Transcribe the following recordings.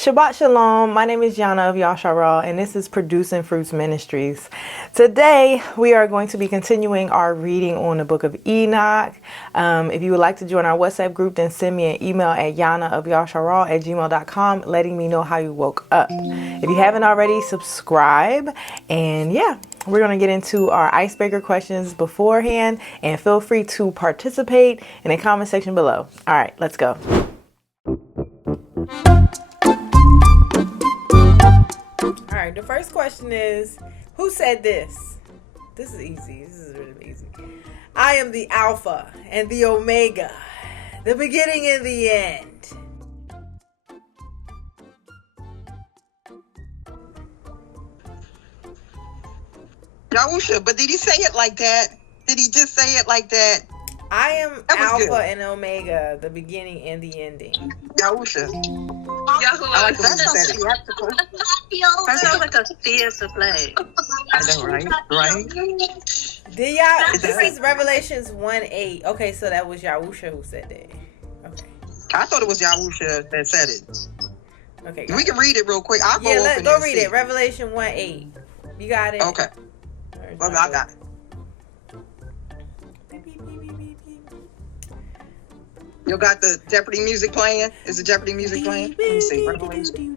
Shabbat Shalom. My name is Yannah of Yashar'al, and this is Producing Fruits Ministries. Today, we are going to be continuing our reading on the book of Enoch. If you would like to join our WhatsApp group, then send me an email at yannaofyashar'al@gmail.com letting me know how you woke up. If you haven't already, subscribe. And yeah, we're going to get into our icebreaker questions beforehand, and feel free to participate in the comment section below. All right, let's go. All right, the first question is, who said this? This is easy. This is really easy. I am the Alpha and the Omega, the beginning and the end. Yahusha, but did he say it like that? Did he just say it like that? I am Alpha and Omega, the beginning and the ending. Yahusha. Yahuah. I like that theatrical. That sounds like a theater play. I know, right? Right? Did y'all? This is Revelations 1:8. Okay, so that was Yahusha who said that. Okay. I thought it was Yahusha that said it. Okay. We can read it real quick. I'll go let's go read see. it. Revelation 1:8. You got it? Okay. Well, I got it. You got the Jeopardy music playing? Is the Jeopardy music playing? Let me see. Revelation.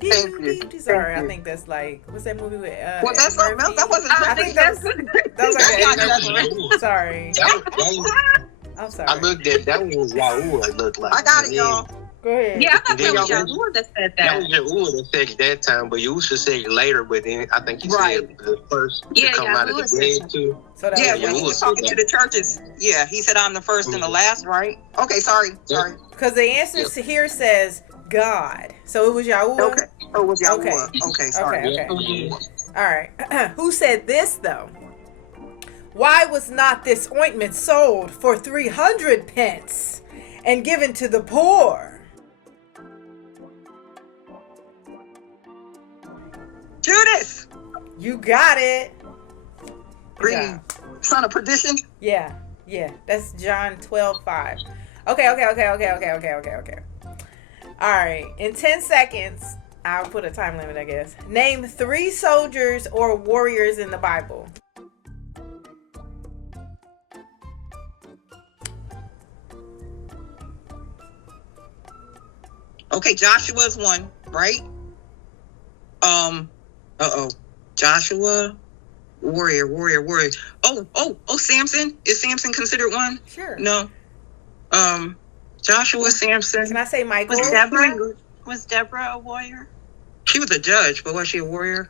Thank you. Sorry, Thank I you. think that's like, what's that movie with? Was that something else? That wasn't I think that's Jeopardy. sorry. I'm sorry. I looked at that one was Yahuah. It looked like. I got it, y'all. Go ahead. Yeah, I thought that was Then Yahuah that said That that. was Yahuah that said it that time, but Yahusha said it later. But then I think he Right. said the first Yeah, to come out of the Yahuah said dead that. too. So that Yeah, was when he Yahuah was said talking to that. the churches. Yeah, he said I'm the first and the last, right? Okay, sorry. because the answer here says God. So it was Yahuah? Okay. Oh, it was Yahuah. Okay. Okay, sorry. Okay. Yeah. All right. Who said this, though? Why was not this ointment sold for 300 pence and given to the poor? Judas! You got it. Green. Son of perdition. Yeah. That's John 12:5. Okay. All right. In 10 seconds, I'll put a time limit, I guess. Name 3 soldiers or warriors in the Bible. Okay, Joshua's one, right? Joshua, warrior. Oh, Samson. Is Samson considered one? Sure. No. Joshua, Samson. Can I say Michael? Was Deborah a warrior? She was a judge, but was she a warrior?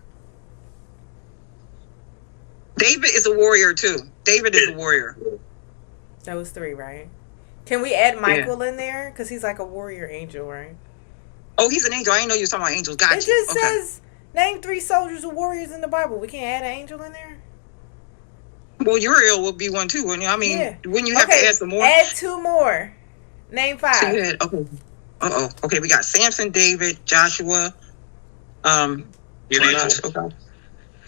David is a warrior too. David is a warrior. That was 3, right? Can we add Michael in there? Because he's like a warrior angel, right? Oh, he's an angel. I didn't know you were talking about angels. It Gotcha. just Okay. says, name 3 soldiers or warriors in the Bible. We can't add an angel in there? Well, Uriel would be one too, wouldn't you? I mean, Yeah. wouldn't you have to add some more? Add 2 more. Name 5. So you had, okay. Okay, we got Samson, David, Joshua. Okay.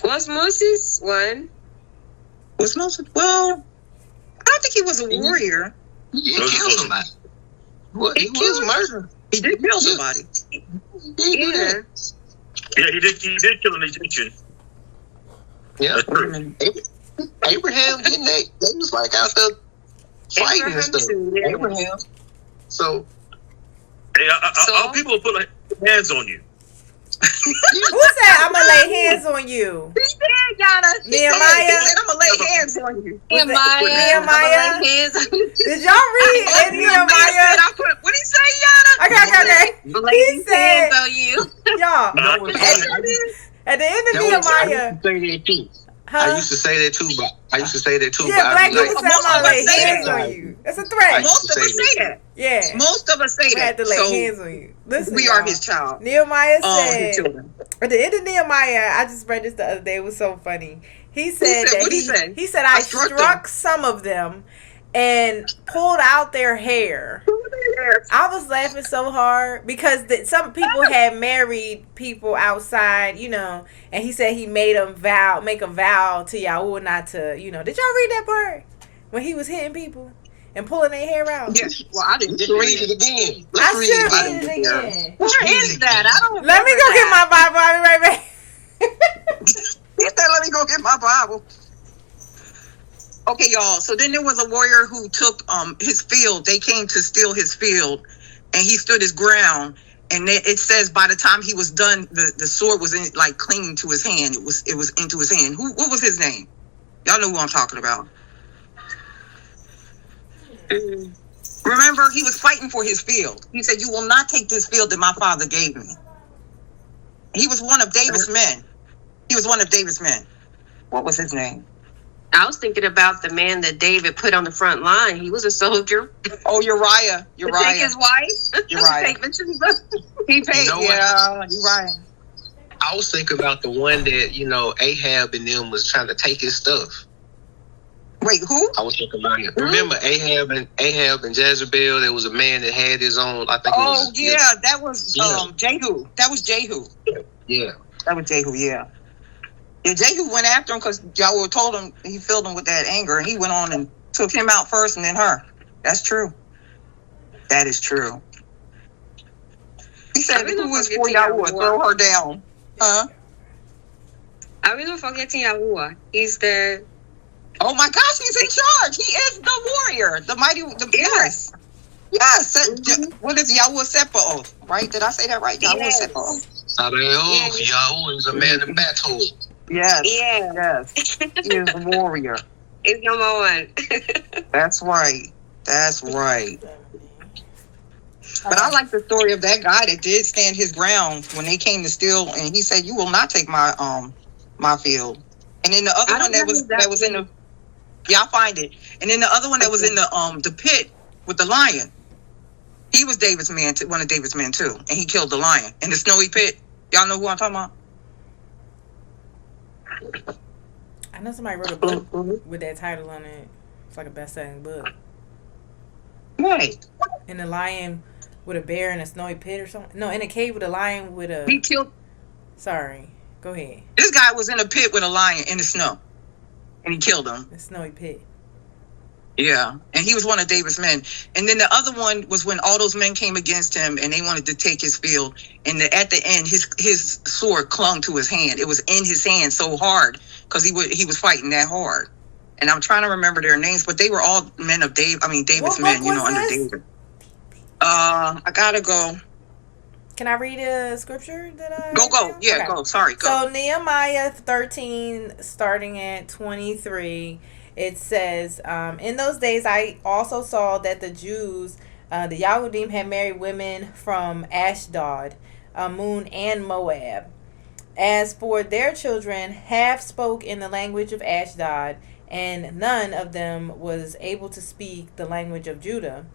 Was Moses one? Was Moses? Well, I don't think he was a warrior. He killed somebody. What? He was murdered. He did kill somebody. Yeah. Yeah, he did kill an Egyptian. Yeah. That's true. Abraham didn't they? They was like out there fighting and stuff. too, yeah. Abraham. So Hey, our people put like hands on you. Who said I'm going to lay hands on you? He did, Yannah. Nehemiah? He said, I'm going to lay hands on you. Nehemiah? Did y'all read in Nehemiah? What did he say, Yannah? Okay. He said, Hands on you. y'all, you know what? at the end of Nehemiah, I used to say that too, but yeah, black people like, say I'm going to lay most of us say hands that. on you. That's a threat. Most of us say that. Yeah. Most of us say I had that. to lay So hands on you. Listen, we y'all. are his child. Nehemiah His said, children. at the end of Nehemiah, I just read this the other day. It was so funny. He said, what'd he say? He said, I struck struck some of them and pulled out their hair. I was laughing so hard because some people had married people outside, and he said he made them make a vow to Yahuah not to, Did y'all read that part? When he was hitting people? and pulling their hair out. Yeah. Well, I didn't Let's read it again. I Let's read should it read again. it again. Where is that? I don't Let me go get my Bible. I'll be right back. He said, let me go get my Bible. Okay, y'all. So then there was a warrior who took his field. They came to steal his field, and he stood his ground. And it says by the time he was done, the sword was clinging to his hand. It was into his hand. What was his name? Y'all know who I'm talking about. Remember, he was fighting for his field. He said, "You will not take this field that my father gave me." He was one of David's men. What was his name? I was thinking about the man that David put on the front line. He was a soldier. Oh, Uriah. To take his wife. Uriah. Take pictures. He paid. You know what? Yeah, you're right. I was thinking about the one that, Ahab and them was trying to take his stuff. Wait, who? I was thinking about it. Remember Ahab and Jezebel? There was a man that had his own, I think it was. Oh, yeah, that was Jehu. That was Jehu. Yeah. That was Jehu, yeah. Yeah, Jehu went after him because Yahweh told him, he filled him with that anger, and he went on and took him out first and then her. That's true. That is true. He said, who is for Yahweh? Throw her down. Huh? I really forgetting Yahuah. He's the... Oh my gosh, he's in charge. He is the warrior, the mighty. Yes. Yes. What is Yahweh Sepaoth? Right? Did I say that right? Yahweh Sepaoth. Yahweh is a man in battle. Yes. Yeah. Yes. He is the warrior. He's number one. That's right. That's right. But I like the story of that guy that did stand his ground when they came to steal, and he said, "You will not take my my field." And then the other one that was in the I'll find it. And then the other one that was in the pit with the lion. He was David's man, one of David's men too, and he killed the lion in the snowy pit. Y'all know who I'm talking about? I know somebody wrote a book with that title on it. It's like a best-selling book. Right. And the lion with a bear in a snowy pit or something. No, in a cave with a lion with a... He killed... Sorry. Go ahead. This guy was in a pit with a lion in the snow, and he killed him. The snowy pit. Yeah, and he was one of David's men. And then the other one was when all those men came against him, and they wanted to take his field. And at the end, his sword clung to his hand. It was in his hand so hard because he was fighting that hard. And I'm trying to remember their names, but they were all men of David. I mean, David's men, under David. I gotta go. Can I read a scripture that I... Go. Yeah, okay. Go. Sorry, go. So Nehemiah 13, starting at 23, it says, in those days I also saw that the Jews, the Yahudim, had married women from Ashdod, Ammon, and Moab. As for their children, half spoke in the language of Ashdod, and none of them was able to speak the language of Judah,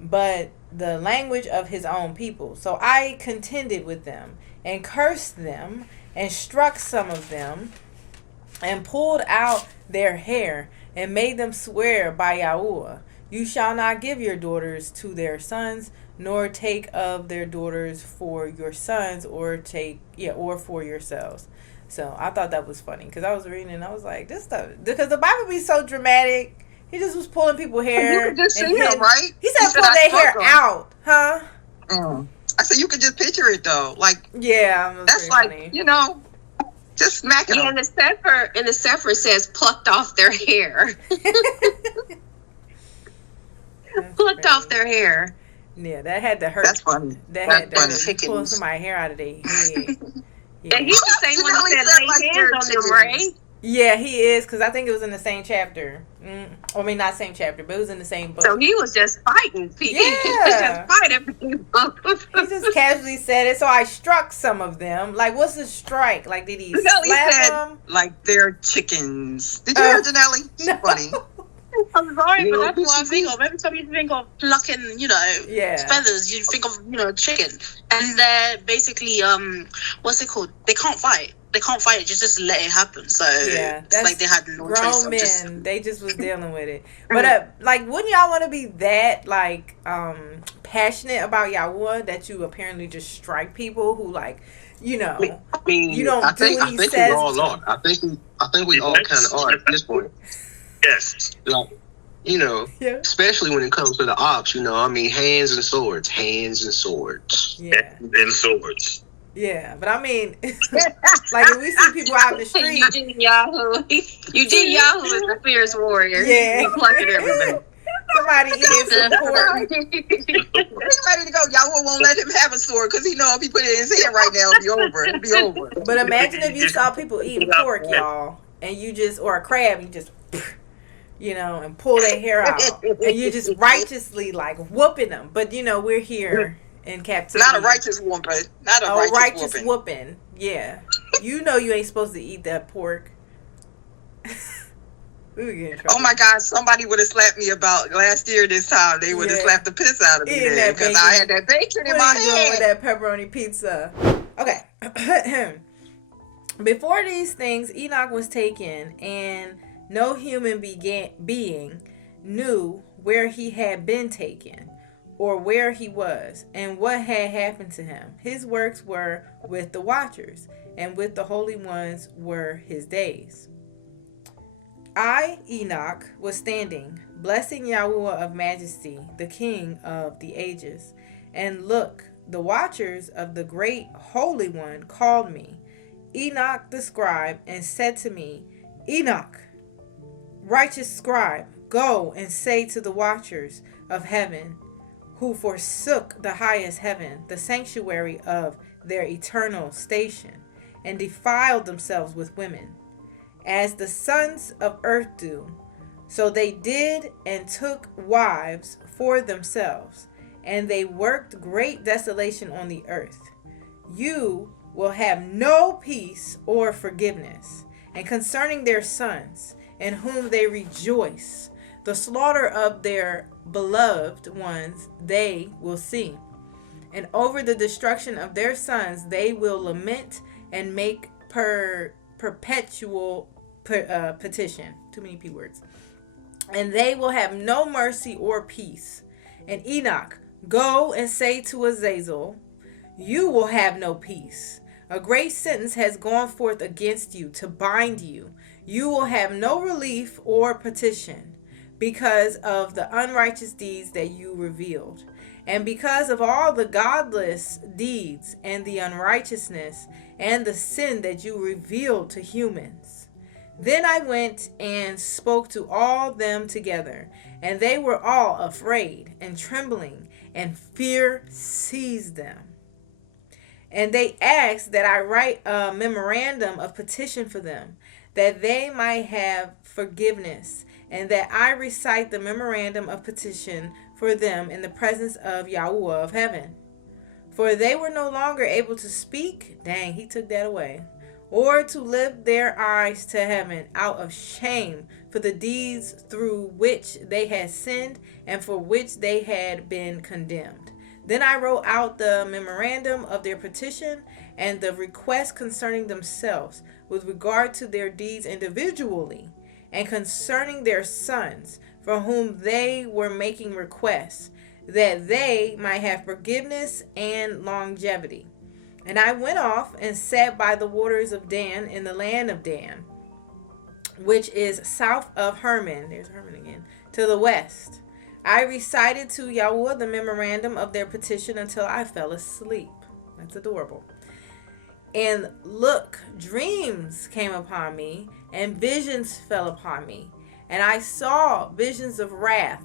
but the language of his own people. So I contended with them, and cursed them, and struck some of them, and pulled out their hair, and made them swear by Yahuah, you shall not give your daughters to their sons, nor take of their daughters for your sons, or for yourselves. So I thought that was funny, because I was reading and I was like, this stuff, because the Bible be so dramatic. He just was pulling people's hair. You could just see him, right? He said pull their hair out, huh? I said you could just picture it though, like that's like funny. Just smacking them. And the Sefer says plucked off their hair. Plucked off their hair. Yeah, that had to hurt. That's funny. That had to pull somebody's hair out of their head. Yeah. And he's the same one that said lay hands on them, right? Yeah, he is, because I think it was in the same chapter. I mean, not same chapter, but it was in the same book. So he was just fighting. He was just fighting people. He just casually said it, so I struck some of them. Like, what's a strike? Like, did he slap them? Like, they're chickens. Did you hear Janelle? No. Funny. I'm sorry, but that's what I think of. Every time you think of plucking, feathers, you think of, chicken. And they're basically, what's it called? They can't fight. They can't fight it. Just let it happen. So it's like they had no choice. Grown men, they just was dealing with it. But wouldn't y'all want to be that passionate about Yahuah that you apparently just strike people who you don't do what he says? I think we all are. I think we all kind of are at this point. Yes. You know, especially when it comes to the ops, you know, I mean, hands and swords. Yeah. And swords. Yeah, but I mean, like if we see people out in the street. Eugene Yahuah is the fierce warrior. Yeah. He's plucking everything. Somebody eating some pork. He's ready to go. Yahuah won't let him have a sword because he know if he put it in his hand right now, it'll be over. But imagine if you saw people eating pork, y'all, and you just, or a crab, you just, you know, and pull their hair out, and you just righteously like whooping them. But you know, we're here in captivity. Not a righteous whooping. Not a righteous whooping. Yeah, you know you ain't supposed to eat that pork. Oh my God! Somebody would have slapped me about last year this time. They would have slapped the piss out of me then because I had that bacon in my hand. With that pepperoni pizza. Okay. Before these things, Enoch was taken, and no human being knew where he had been taken, or where he was, and what had happened to him. His works were with the watchers, and with the holy ones were his days. I, Enoch, was standing, blessing Yahuah of majesty, the King of the ages. And look, the watchers of the great Holy One called me, Enoch the scribe, and said to me, Enoch, righteous scribe, go and say to the watchers of heaven, who forsook the highest heaven, the sanctuary of their eternal station, and defiled themselves with women, as the sons of earth do. So they did and took wives for themselves, and they worked great desolation on the earth. You will have no peace or forgiveness. And concerning their sons, in whom they rejoice, the slaughter of their beloved ones they will see. And over the destruction of their sons they will lament and make perpetual petition. Too many P words. And they will have no mercy or peace. And Enoch, go and say to Azazel, you will have no peace. A great sentence has gone forth against you to bind you. You will have no relief or petition because of the unrighteous deeds that you revealed, and because of all the godless deeds and the unrighteousness and the sin that you revealed to humans. Then I went and spoke to all them together, and they were all afraid and trembling, and fear seized them. And they asked that I write a memorandum of petition for them, that they might have forgiveness, and that I recite the memorandum of petition for them in the presence of Yahuah of heaven. For they were no longer able to speak, dang, he took that away, or to lift their eyes to heaven out of shame for the deeds through which they had sinned and for which they had been condemned. Then I wrote out the memorandum of their petition and the request concerning themselves with regard to their deeds individually, and concerning their sons, for whom they were making requests, that they might have forgiveness and longevity. And I went off and sat by the waters of Dan in the land of Dan, which is south of Hermon, there's Hermon again, to the west. I recited to Yahuah the memorandum of their petition until I fell asleep. That's adorable. And look, dreams came upon me, and visions fell upon me. And I saw visions of wrath.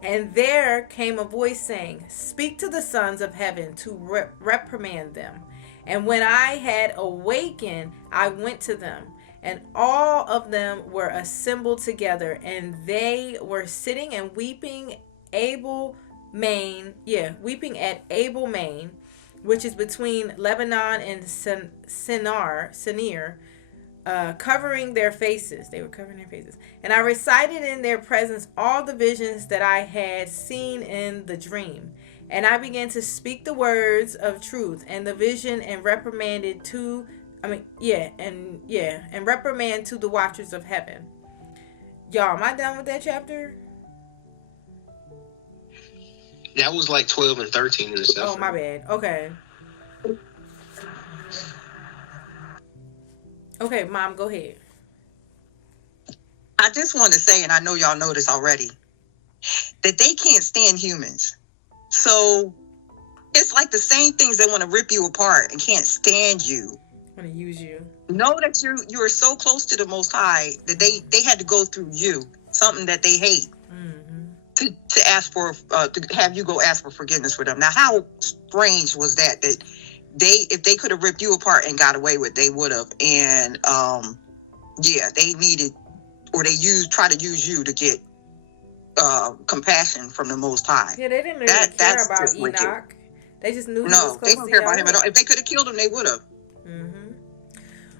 And there came a voice saying, speak to the sons of heaven to reprimand them. And when I had awakened, I went to them. And all of them were assembled together, and they were sitting and weeping weeping at Abel Main, which is between Lebanon and Sinir, covering their faces. They were covering their faces. And I recited in their presence all the visions that I had seen in the dream. And I began to speak the words of truth and the vision, and reprimand to the watchers of heaven. Y'all, am I done with that chapter? That was like 12 and 13 in the Sefer. Oh, my bad. Okay. Okay, Mom, go ahead. I just want to say, and I know y'all know this already, that they can't stand humans. So it's like the same things that want to rip you apart and can't stand you. Want to use you. Know that you are so close to the Most High that they had to go through you, something that they hate, to ask for, to have you go ask for forgiveness for them. Now, how strange was that? That if they could have ripped you apart and got away with it, they would have. And they needed, or they try to use you to get compassion from the Most High. Yeah, they didn't really care about Enoch. Wicked. They just knew he was close they don't care about him at all. If they could have killed him, they would have.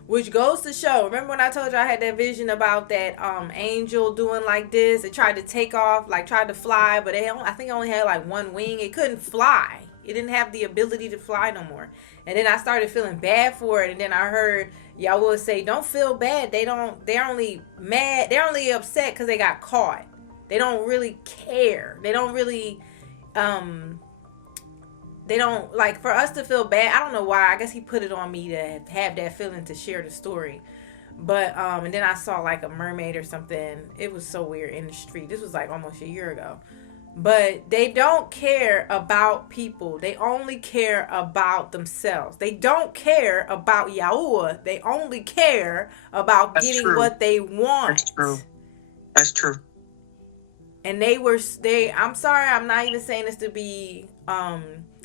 Which goes to show, remember when I told you I had that vision about that angel doing like this? It tried to take off, like tried to fly, but I think it only had like one wing. It couldn't fly. It didn't have the ability to fly no more. And then I started feeling bad for it. And then I heard Yahuah say, don't feel bad. They're only mad. They're only upset because they got caught. They don't really care. They don't really, they don't, like, for us to feel bad. I don't know why. I guess he put it on me to have that feeling to share the story. But, and then I saw like a mermaid or something. It was so weird in the street. This was like almost a year ago. But they don't care about people. They only care about themselves. They don't care about Yahuah. They only care about getting what they want. That's true. That's true. And I'm sorry, I'm not even saying this to be,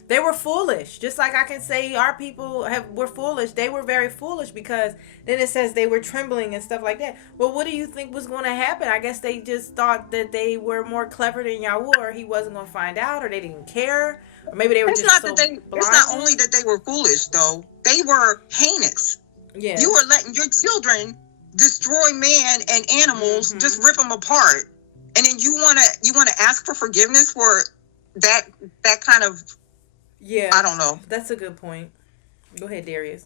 they were foolish. Just like I can say our people were foolish. They were very foolish because then it says they were trembling and stuff like that. Well, what do you think was going to happen? I guess they just thought that they were more clever than Yahuah, or he wasn't going to find out, or they didn't care. Or maybe they were blind. It's not only that they were foolish, though. They were heinous. Yeah. You were letting your children destroy man and animals, just rip them apart. And then you wanna ask for forgiveness for that kind of, I don't know. That's a good point. Go ahead, Darius.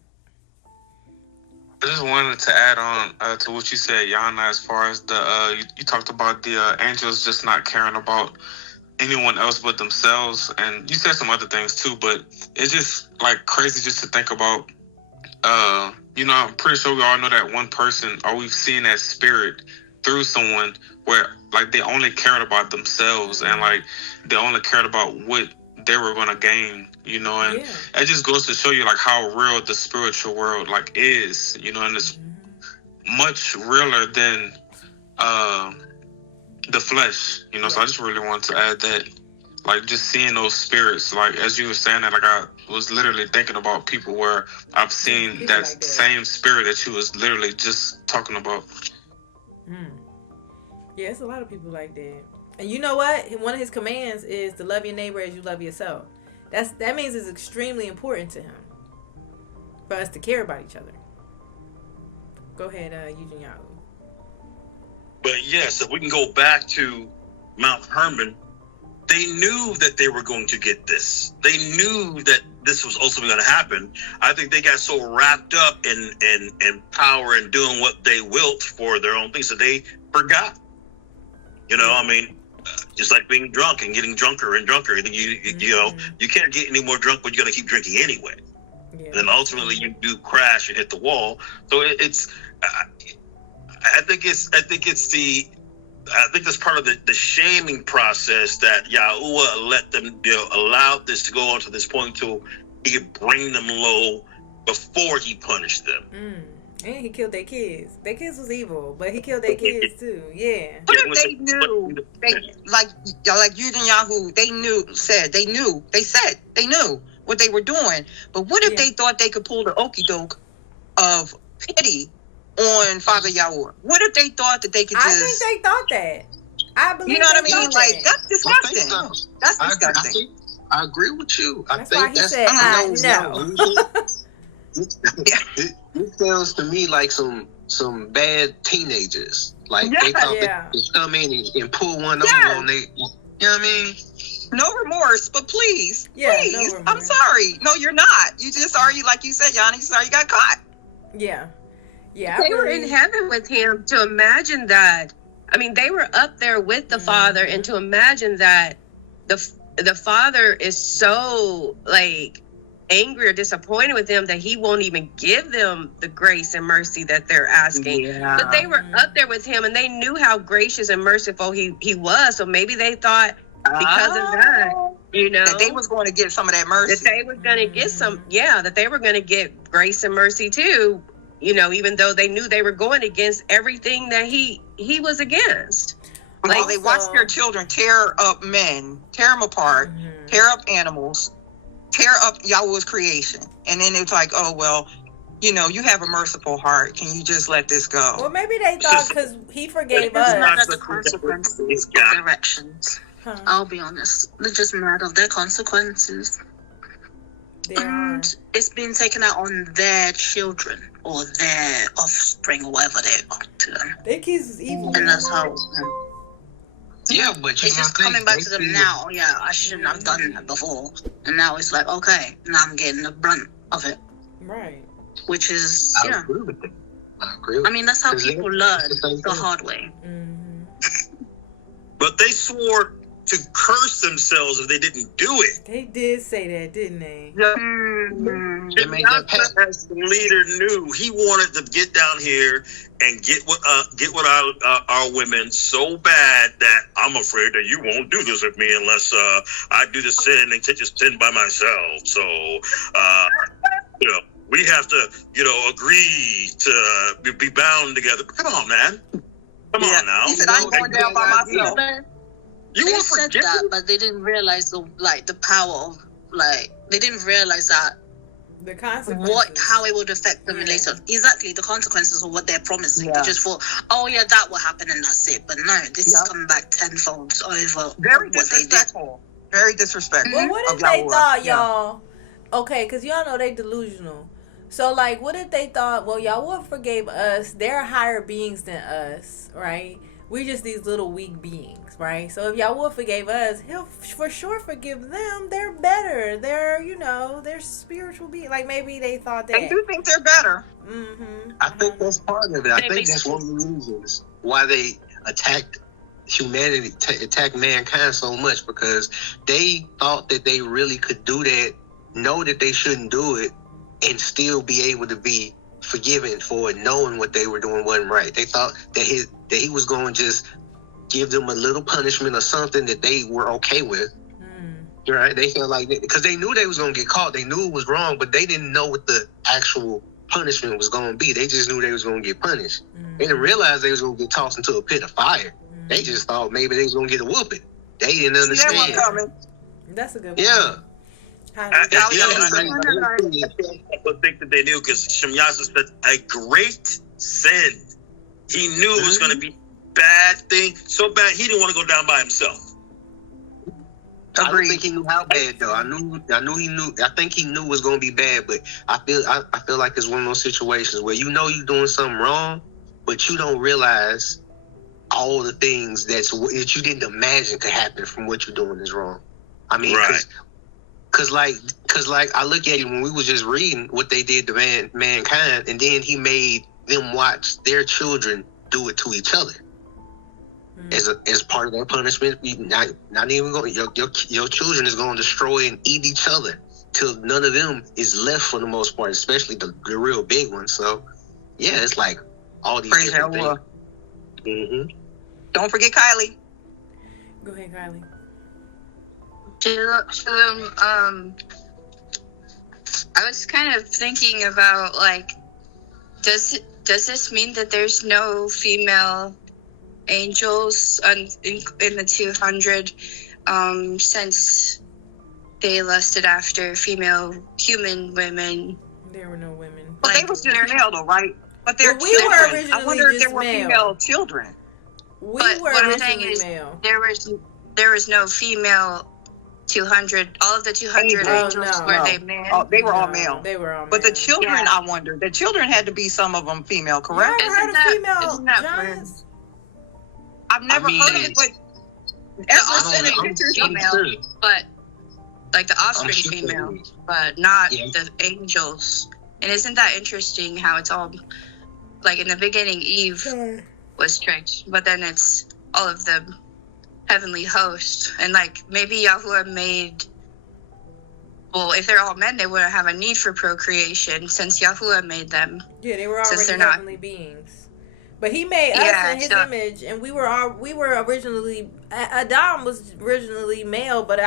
I just wanted to add on to what you said, Yannah, as far as you talked about the angels just not caring about anyone else but themselves, and you said some other things too, but it's just like crazy just to think about. I'm pretty sure we all know that one person, or we've seen that spirit through someone where like they only cared about themselves and like they only cared about what they were going to gain, and it just goes to show you like how real the spiritual world like is, and it's much realer than the flesh, so I just really wanted to add that, like just seeing those spirits, like as you were saying that, like I was literally thinking about people where I've seen people that like same spirit that you was literally just talking about. Yeah, it's a lot of people like that. And you know what? One of his commands is to love your neighbor as you love yourself. That means it's extremely important to him for us to care about each other. Go ahead, Eugene Yahuah. But yes, if we can go back to Mount Hermon, they knew that they were going to get this. They knew that this was also going to happen. I think they got so wrapped up in power and doing what they willed for their own things that they forgot. Just like being drunk and getting drunker and drunker. You can't get any more drunk, but you're going to keep drinking anyway. Yeah. And then ultimately you do crash and hit the wall. So I think that's part of the shaming process that Yahuah let them, allowed this to go on to this point until he could bring them low before he punished them. And he killed their kids. Their kids was evil, but he killed their kids too. Yeah. What if they knew? Like Yudin Yahuah, they knew what they were doing. But what if they thought they could pull the okie doke of pity on Father Yahuah? What if they thought that they could just... I think they thought that. I believe. You know what I mean? Like, that's disgusting. That's disgusting. I agree with you. That's why he said, I know. It sounds to me like some bad teenagers. Like they thought they could come in and pull one over on they. You know what I mean? No remorse, but please, no I'm sorry. No, you're not. You just sorry, like you said, Yannah. You sorry you got caught. Yeah. They were in heaven with him. To imagine that. I mean, they were up there with the Father, and to imagine that the Father is so like angry or disappointed with them that he won't even give them the grace and mercy that they're asking. Yeah. But they were up there with him and they knew how gracious and merciful he was. So maybe they thought because of that, you know, that they was going to get some of that mercy. That they were going to get that they were going to get grace and mercy too, you know, even though they knew they were going against everything that he was against. Like they watched their children tear up men, tear them apart, tear up animals, tear up Yahuah's creation. And then it's like, oh, well, you know, you have a merciful heart. Can you just let this go? Well, maybe they thought because he forgave us. They're mad at the consequences of their actions. I'll be honest. They're just mad of their consequences. And it's been taken out on their children or their offspring or whatever they are to them. Their kids is evil. And that's how... Yeah, but it's just coming back to them now. Yeah, I shouldn't have done that before. And now it's like, okay, now I'm getting the brunt of it. Right. Which is, I agree with that. I agree with I mean, that's how people learn the hard way. But they swore to curse themselves if they didn't do it. They did say that, didn't they? They made that as the leader knew he wanted to get down here and get with our women so bad that I'm afraid that you won't do this with me unless I do the sin and take the sin by myself. So, you know, we have to, you know, agree to be bound together. Come on, man. Come on now. He said, I'm going down by myself. They said that, but they didn't realize the power of they didn't realize that the consequences, how it would affect them later. Exactly, the consequences of what they're promising. They just thought, oh yeah, that will happen and that's it. But no, this is coming back tenfold over. Very disrespectful. Very disrespectful. Well, what if they thought, y'all? Okay, because y'all know they delusional. So, like, what if they thought, well, Yahuah forgave us. They're higher beings than us, right? We just these little weak beings, right? So if Yahuah forgave us, he'll for sure forgive them. They're better. They're, you know, they're spiritual beings. Like, maybe they thought that. They do think they're better. I think that's part of it. I think that's one of the reasons why they attacked humanity, attacked mankind so much, because they thought that they really could do that, know that they shouldn't do it, and still be able to be forgiven for it, knowing what they were doing wasn't right. They thought that he was going to just give them a little punishment or something that they were okay with. Right? They felt like, because they knew they was going to get caught. They knew it was wrong, but they didn't know what the actual punishment was going to be. They just knew they was going to get punished. They didn't realize they was going to get tossed into a pit of fire. They just thought maybe they was going to get a whooping. They didn't understand. That one coming. That's a good one. Yeah. I think that they knew, because Yashar'al said a great sin. He knew it was going to be a bad thing, so bad he didn't want to go down by himself. I don't think he knew how bad though. I think he knew it was going to be bad, but I feel like it's one of those situations where you know you're doing something wrong, but you don't realize all the things that you didn't imagine could happen from what you're doing is wrong. I mean, Cause like I look at it when we was just reading what they did to mankind, and then he made them watch their children do it to each other as part of their punishment. Not even going. Your children is going to destroy and eat each other till none of them is left for the most part, especially the real big ones. So yeah, it's like all these different things. Don't forget Kylie. Go ahead, Kylie. I was kind of thinking about, like, does this mean that there's no female angels in the 200 since they lusted after female human women? There were no women. But they was just male though, right? But they're we children. were originally I wonder if just there were male. female children. But what I'm saying is male. there was no female 200. All of the 200 angels were they male? Oh, they were all male. They were all male. But the children, I wonder. The children had to be some of them female, correct? You ever heard of female giants? I've never heard of it, but the offspring female, but like the offspring female, but not the angels. And isn't that interesting how it's all, like, in the beginning Eve was tricked, but then it's all of the heavenly host, and like maybe Yahuah made well, if they're all men, they wouldn't have a need for procreation since Yahuah made them. Yeah, they were already heavenly beings. But he made us in his image, and we were originally, Adam was originally male, but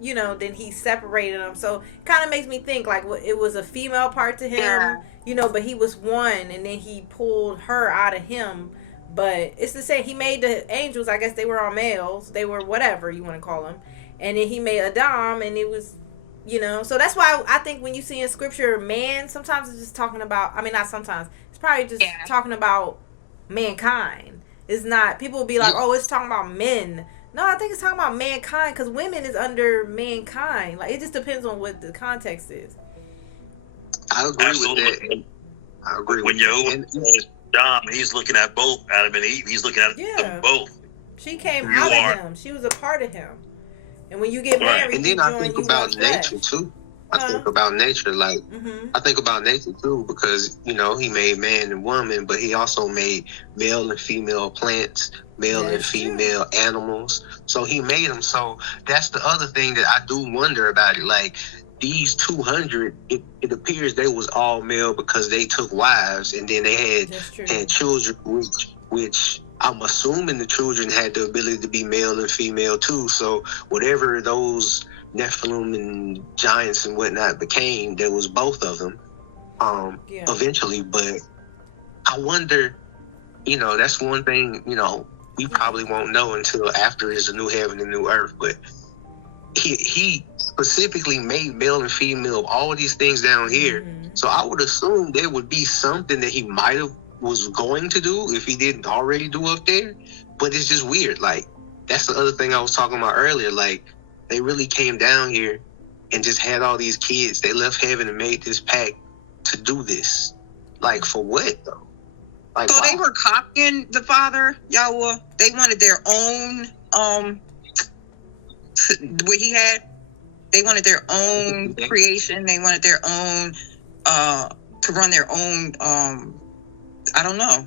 then he separated them. So it kind of makes me think like it was a female part to him, but he was one, and then he pulled her out of him. But it's the same. He made the angels. I guess they were all males. They were whatever you want to call them. And then he made Adam, and it was, So that's why I think when you see in scripture, man, sometimes it's just talking about. I mean, not sometimes. It's probably just talking about mankind. It's not. People will be like, "Oh, it's talking about men." No, I think it's talking about mankind because women is under mankind. Like it just depends on what the context is. I agree with that. I agree. When Yahuah says Dom, he's looking at both Adam and Eve. He's looking at them both. She came out of him. She was a part of him. And when you get married, and then I think about nature too. I think about nature, like I think about nature too, because he made man and woman, but he also made male and female plants, male and female animals. So he made them. So that's the other thing that I do wonder about it. Like these 200, it appears they was all male because they took wives, and then they had children, which I'm assuming the children had the ability to be male and female too. So whatever those Nephilim and giants and whatnot became, there was both of them eventually. But I wonder, that's one thing, we probably won't know until after there's a new heaven and new earth. But he specifically made male and female, all of these things down here. So I would assume there would be something that he might have was going to do if he didn't already do up there. But it's just weird. Like, that's the other thing I was talking about earlier. Like, they really came down here and just had all these kids. They left heaven and made this pact to do this. Like, for what, though? Like, so they were copying the Father, Yahuah. They wanted their own, what he had. They wanted their own creation. They wanted their own, to run their own, I don't know,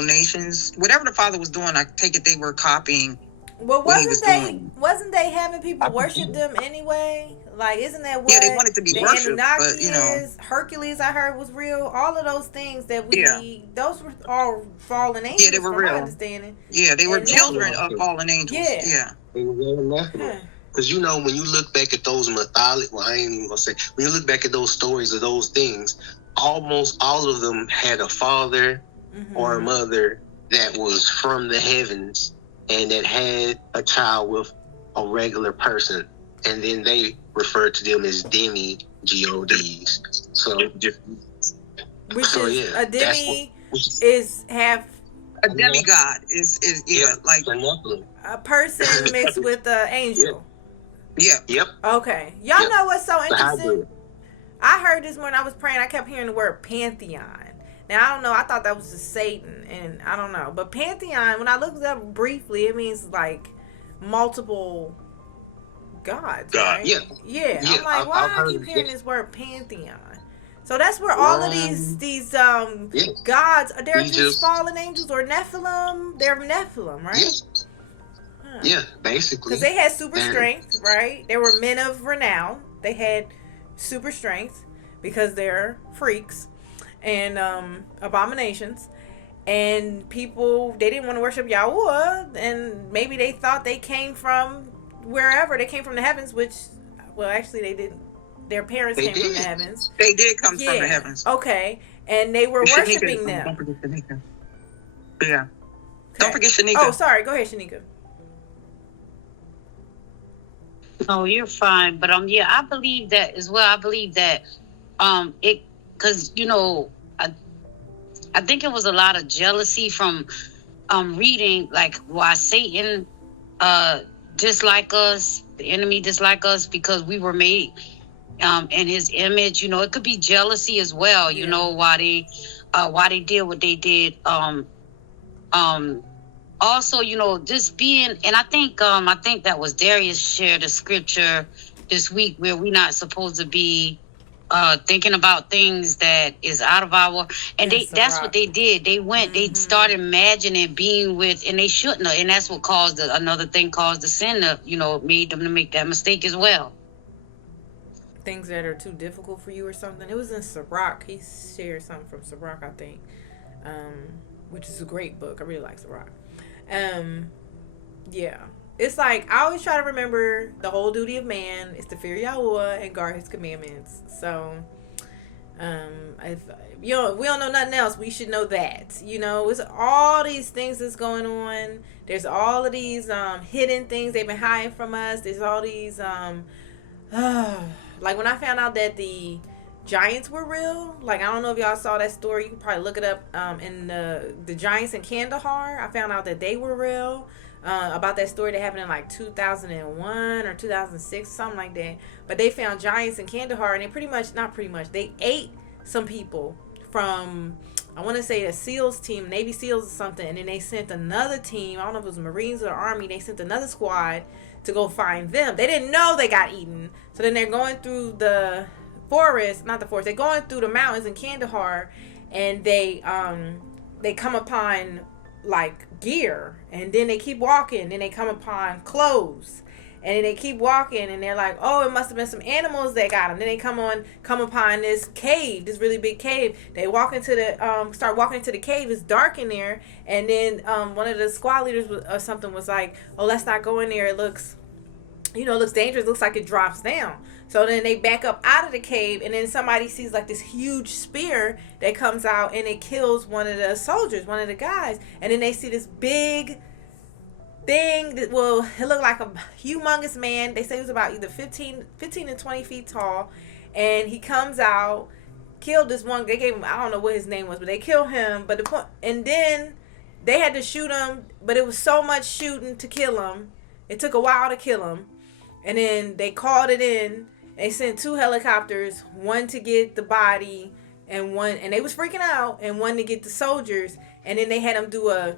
nations. Whatever the Father was doing, I take it they were copying. Well, wasn't they having people worship them anyway? Like, isn't that what? Yeah, they wanted to be worshipped, but Hercules, I heard, was real. All of those things that those were all fallen angels. Yeah, they were real. My understanding. Yeah, they were children of fallen angels. Yeah. Because when you look back at those I ain't even gonna say. When you look back at those stories of those things, almost all of them had a father or a mother that was from the heavens and that had a child with a regular person, and then they referred to them as demi-gods. So, a demi is half. A demigod is like a person mixed with an angel. Yep. Okay. Y'all know what's so interesting? I heard this when I was praying. I kept hearing the word pantheon. Now, I don't know. I thought that was just Satan, and I don't know. But pantheon, when I looked it up briefly, it means like multiple gods. God. Right? Yeah. I'm like, why do I keep hearing this word pantheon? So that's where all of these gods, they're just fallen angels or Nephilim. They're Nephilim, right? Yeah, basically. Because they had super strength, right? They were men of renown. They had super strength because they're freaks and abominations. And people, they didn't want to worship Yahuah, and maybe they thought they came from wherever. They came from the heavens, which, well, actually they didn't. Their parents came from the heavens. They did come from the heavens. Okay. And they were worshiping them. Don't forget Shanika. Yeah. Okay. Don't forget Shanika. Oh, sorry. Go ahead, Shanika. No, you're fine. But I believe that as well. I believe that it, because I think it was a lot of jealousy from reading like why Satan dislike us, the enemy dislike us because we were made in his image. It could be jealousy as well. Why they did what they did. Also, just being, and I think that was Darius shared a scripture this week where we're not supposed to be thinking about things that is out of our, and that's what they did. They went, they started imagining being with, and they shouldn't have, and that's what caused another thing caused the sin to, made them to make that mistake as well. things that are too difficult for you or something. It was in Sirach. He shared something from Sirach, I think, which is a great book. I really like Sirach. Yeah. It's like, I always try to remember the whole duty of man is to fear Yahuah and guard his commandments. So, if we don't know nothing else, we should know that. It's all these things that's going on. There's all of these hidden things they've been hiding from us. There's all these like when I found out that the giants were real, like, I don't know if y'all saw that story. You can probably look it up. In the giants in Kandahar, I found out that they were real. About that story that happened in like 2001 or 2006, something like that. But they found giants in Kandahar, and they ate some people from, I want to say, a SEALs team, Navy SEALs or something. And then they sent another team, I don't know if it was Marines or Army, they sent another squad to go find them. They didn't know they got eaten. So then they're going through the forest, they're going through the mountains in Kandahar, and they come upon like gear, and then they keep walking, then they come upon clothes, and then they keep walking, and they're like, oh, it must have been some animals that got them. Then they come upon this cave, this really big cave. They start walking into the cave. It's dark in there, and then one of the squad leaders was like, oh, let's not go in there, it looks dangerous, looks like it drops down. So then they back up out of the cave, and then somebody sees like this huge spear that comes out, and it kills one of the soldiers, one of the guys. And then they see this big thing that, well, it looked like a humongous man. They say he was about either 15 to 20 feet tall. And he comes out, killed this one. They gave him, I don't know what his name was, but they killed him. And then they had to shoot him, but it was so much shooting to kill him. It took a while to kill him. And then they called it in. They sent 2 helicopters, one to get the body, and they was freaking out, and one to get the soldiers. And then they had them do a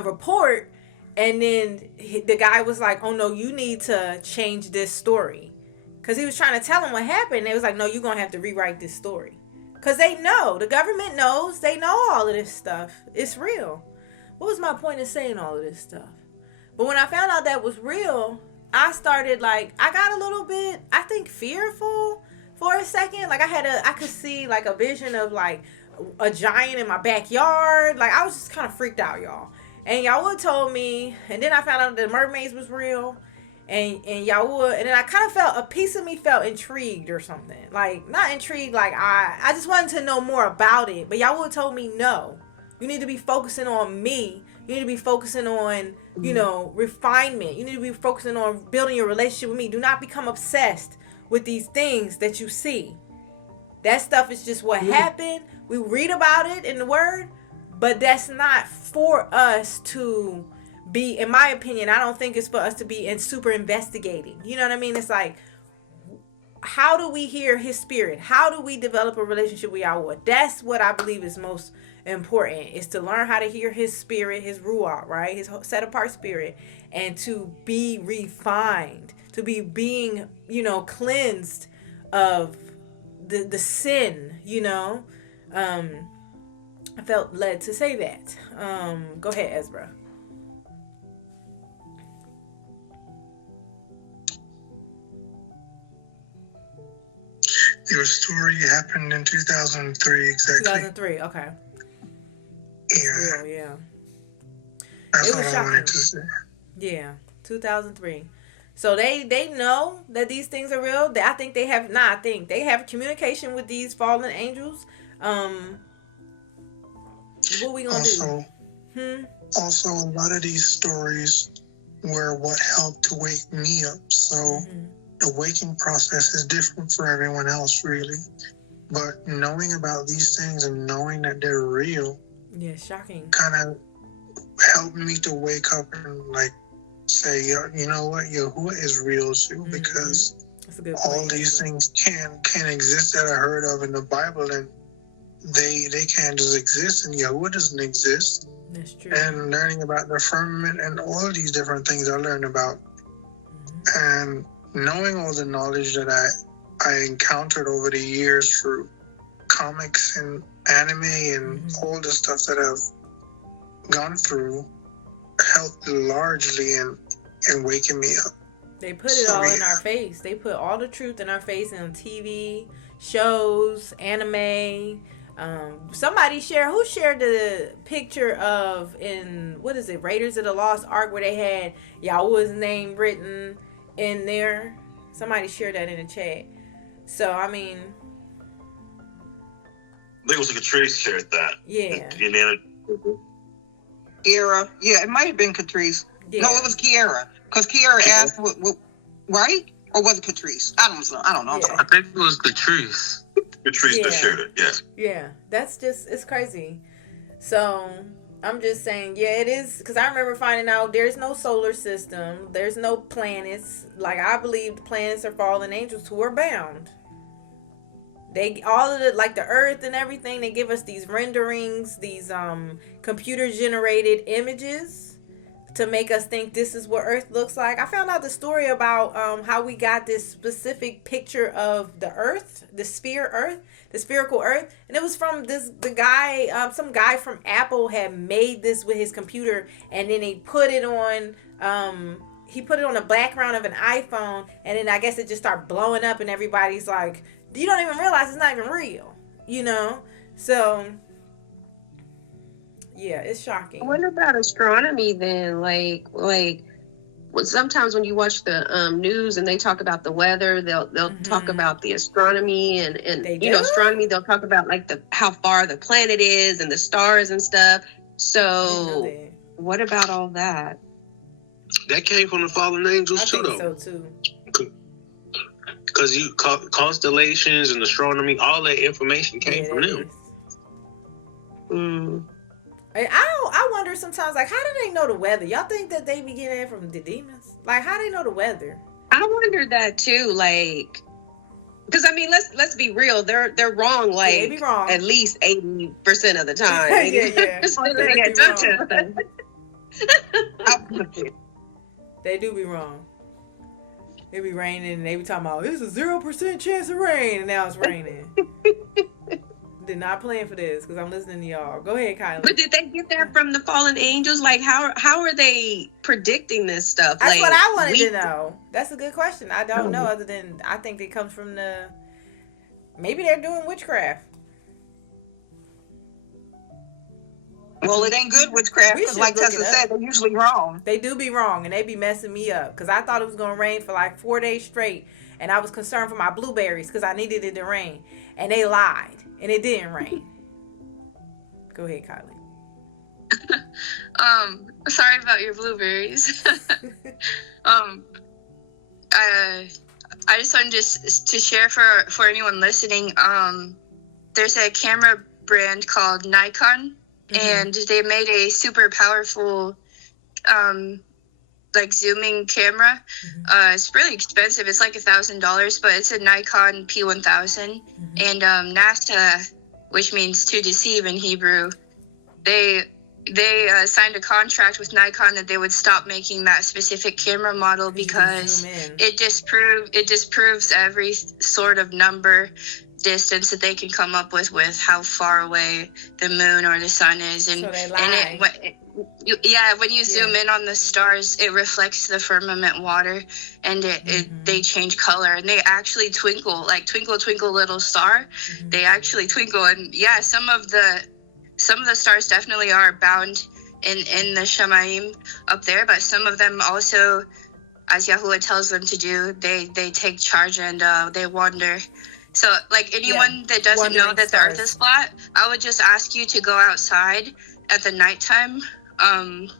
report, and then the guy was like, oh no, you need to change this story. Because he was trying to tell them what happened. They was like, no, you're going to have to rewrite this story. Because they know, the government knows, they know all of this stuff. It's real. What was my point in saying all of this stuff? But when I found out that was real, I started I got a little bit, I think, fearful for a second. Like I could see like a vision of like a giant in my backyard. Like I was just kind of freaked out, y'all. And Yahuah told me, and then I found out that mermaids was real. And Yahuah, and then I kind of a piece of me felt intrigued or something. Like, not intrigued, like I just wanted to know more about it. But Yahuah told me, no, you need to be focusing on me. You need to be focusing on, refinement. You need to be focusing on building your relationship with me. Do not become obsessed with these things that you see. That stuff is just what happened. We read about it in the Word, but that's not for us to be, in my opinion, I don't think it's for us to be super investigating. You know what I mean? It's like, how do we hear His Spirit? How do we develop a relationship with Yahuah? That's what I believe is most important, is to learn how to hear His Spirit, His Ruach, right? His set apart spirit, and to be refined, to be being, cleansed of the sin, I felt led to say that. Go ahead, Ezra. Your story happened in 2003, exactly. 2003, okay. Yeah. Real, yeah. That's it was what shocking. I wanted to say. Yeah, 2003. So they know that these things are real. I think they have communication with these fallen angels. What we gonna do? Also, a lot of these stories were what helped to wake me up. So the waking process is different for everyone else, really. But knowing about these things and knowing that they're real, yeah, shocking, kind of helped me to wake up and say, you know what, Yahuah is real too, because all these things can exist that I heard of in the Bible, and they can't just exist, and Yahuah doesn't exist. That's true. And learning about the firmament and all of these different things I learned about, and knowing all the knowledge that I encountered over the years through comics and anime and all the stuff that I've gone through helped largely in waking me up. They put it all in our face. They put all the truth in our face on TV, shows, anime. Somebody who shared the picture of Raiders of the Lost Ark, where they had Yahuah's name written in there. Somebody shared that in the chat. So, I mean, I think it was Catrice shared that. Yeah. Kiara. Yeah, it might have been Catrice. Yeah. No, it was Kiara. Because Kiara asked, what, right? Or was it Catrice? I don't know. Yeah. I think it was Catrice. Catrice that shared it, yes. Yeah, it's crazy. So, I'm just saying, yeah, it is. Because I remember finding out there's no solar system. There's no planets. Like, I believe the planets are fallen angels who are bound. All of it, like the earth and everything, they give us these renderings, these computer generated images to make us think this is what earth looks like. I found out the story about how we got this specific picture of the earth, the spherical earth, and it was from some guy from Apple had made this with his computer, and then he put it on the background of an iPhone, and then I guess it just started blowing up, and everybody's like, you don't even realize it's not even real, So, yeah, it's shocking. What about astronomy then? Like sometimes when you watch the news and they talk about the weather, they'll talk about the astronomy and astronomy. They'll talk about like how far the planet is and the stars and stuff. So, what about all that? That came from the fallen angels too, though. So too. Because constellations and astronomy, all that information came from them. I wonder sometimes, like, how do they know the weather? Y'all think that they be getting it from the demons? Like, how do they know the weather? I wonder that too. Like, because I mean, let's be real. They're wrong. Like, they be wrong at least 80% of the time. They do be wrong. It be raining and they be talking about there's a 0% chance of rain, and now it's raining. Did not plan for this because I'm listening to y'all. Go ahead, Kylie. But did they get that from the fallen angels? Like, how are they predicting this stuff? That's what I wanted to know. That's a good question. I don't know, other than I think it comes from maybe they're doing witchcraft. Well, it ain't good witchcraft because, like Tessa said, they're usually wrong. They do be wrong, and they be messing me up because I thought it was going to rain for like 4 days straight, and I was concerned for my blueberries because I needed it to rain, and they lied, and it didn't rain. Go ahead, Kylie. Sorry about your blueberries. I just wanted to share for anyone listening. There's a camera brand called Nikon. And they made a super powerful, zooming camera. It's really expensive. It's like $1,000, but it's a Nikon P1000. And NASA, which means to deceive in Hebrew, they signed a contract with Nikon that they would stop making that specific camera model because it disproves every sort of number distance that they can come up with how far away the moon or the sun is, and so they lie. When you zoom in on the stars, it reflects the firmament water, and they change color, and they actually twinkle, like twinkle twinkle little star. They actually twinkle, and some of the stars definitely are bound in the Shemaim up there, but some of them also, as Yahuah tells them to do, they take charge and they wander. So, like, anyone that doesn't know that the earth is flat, I would just ask you to go outside at the nighttime and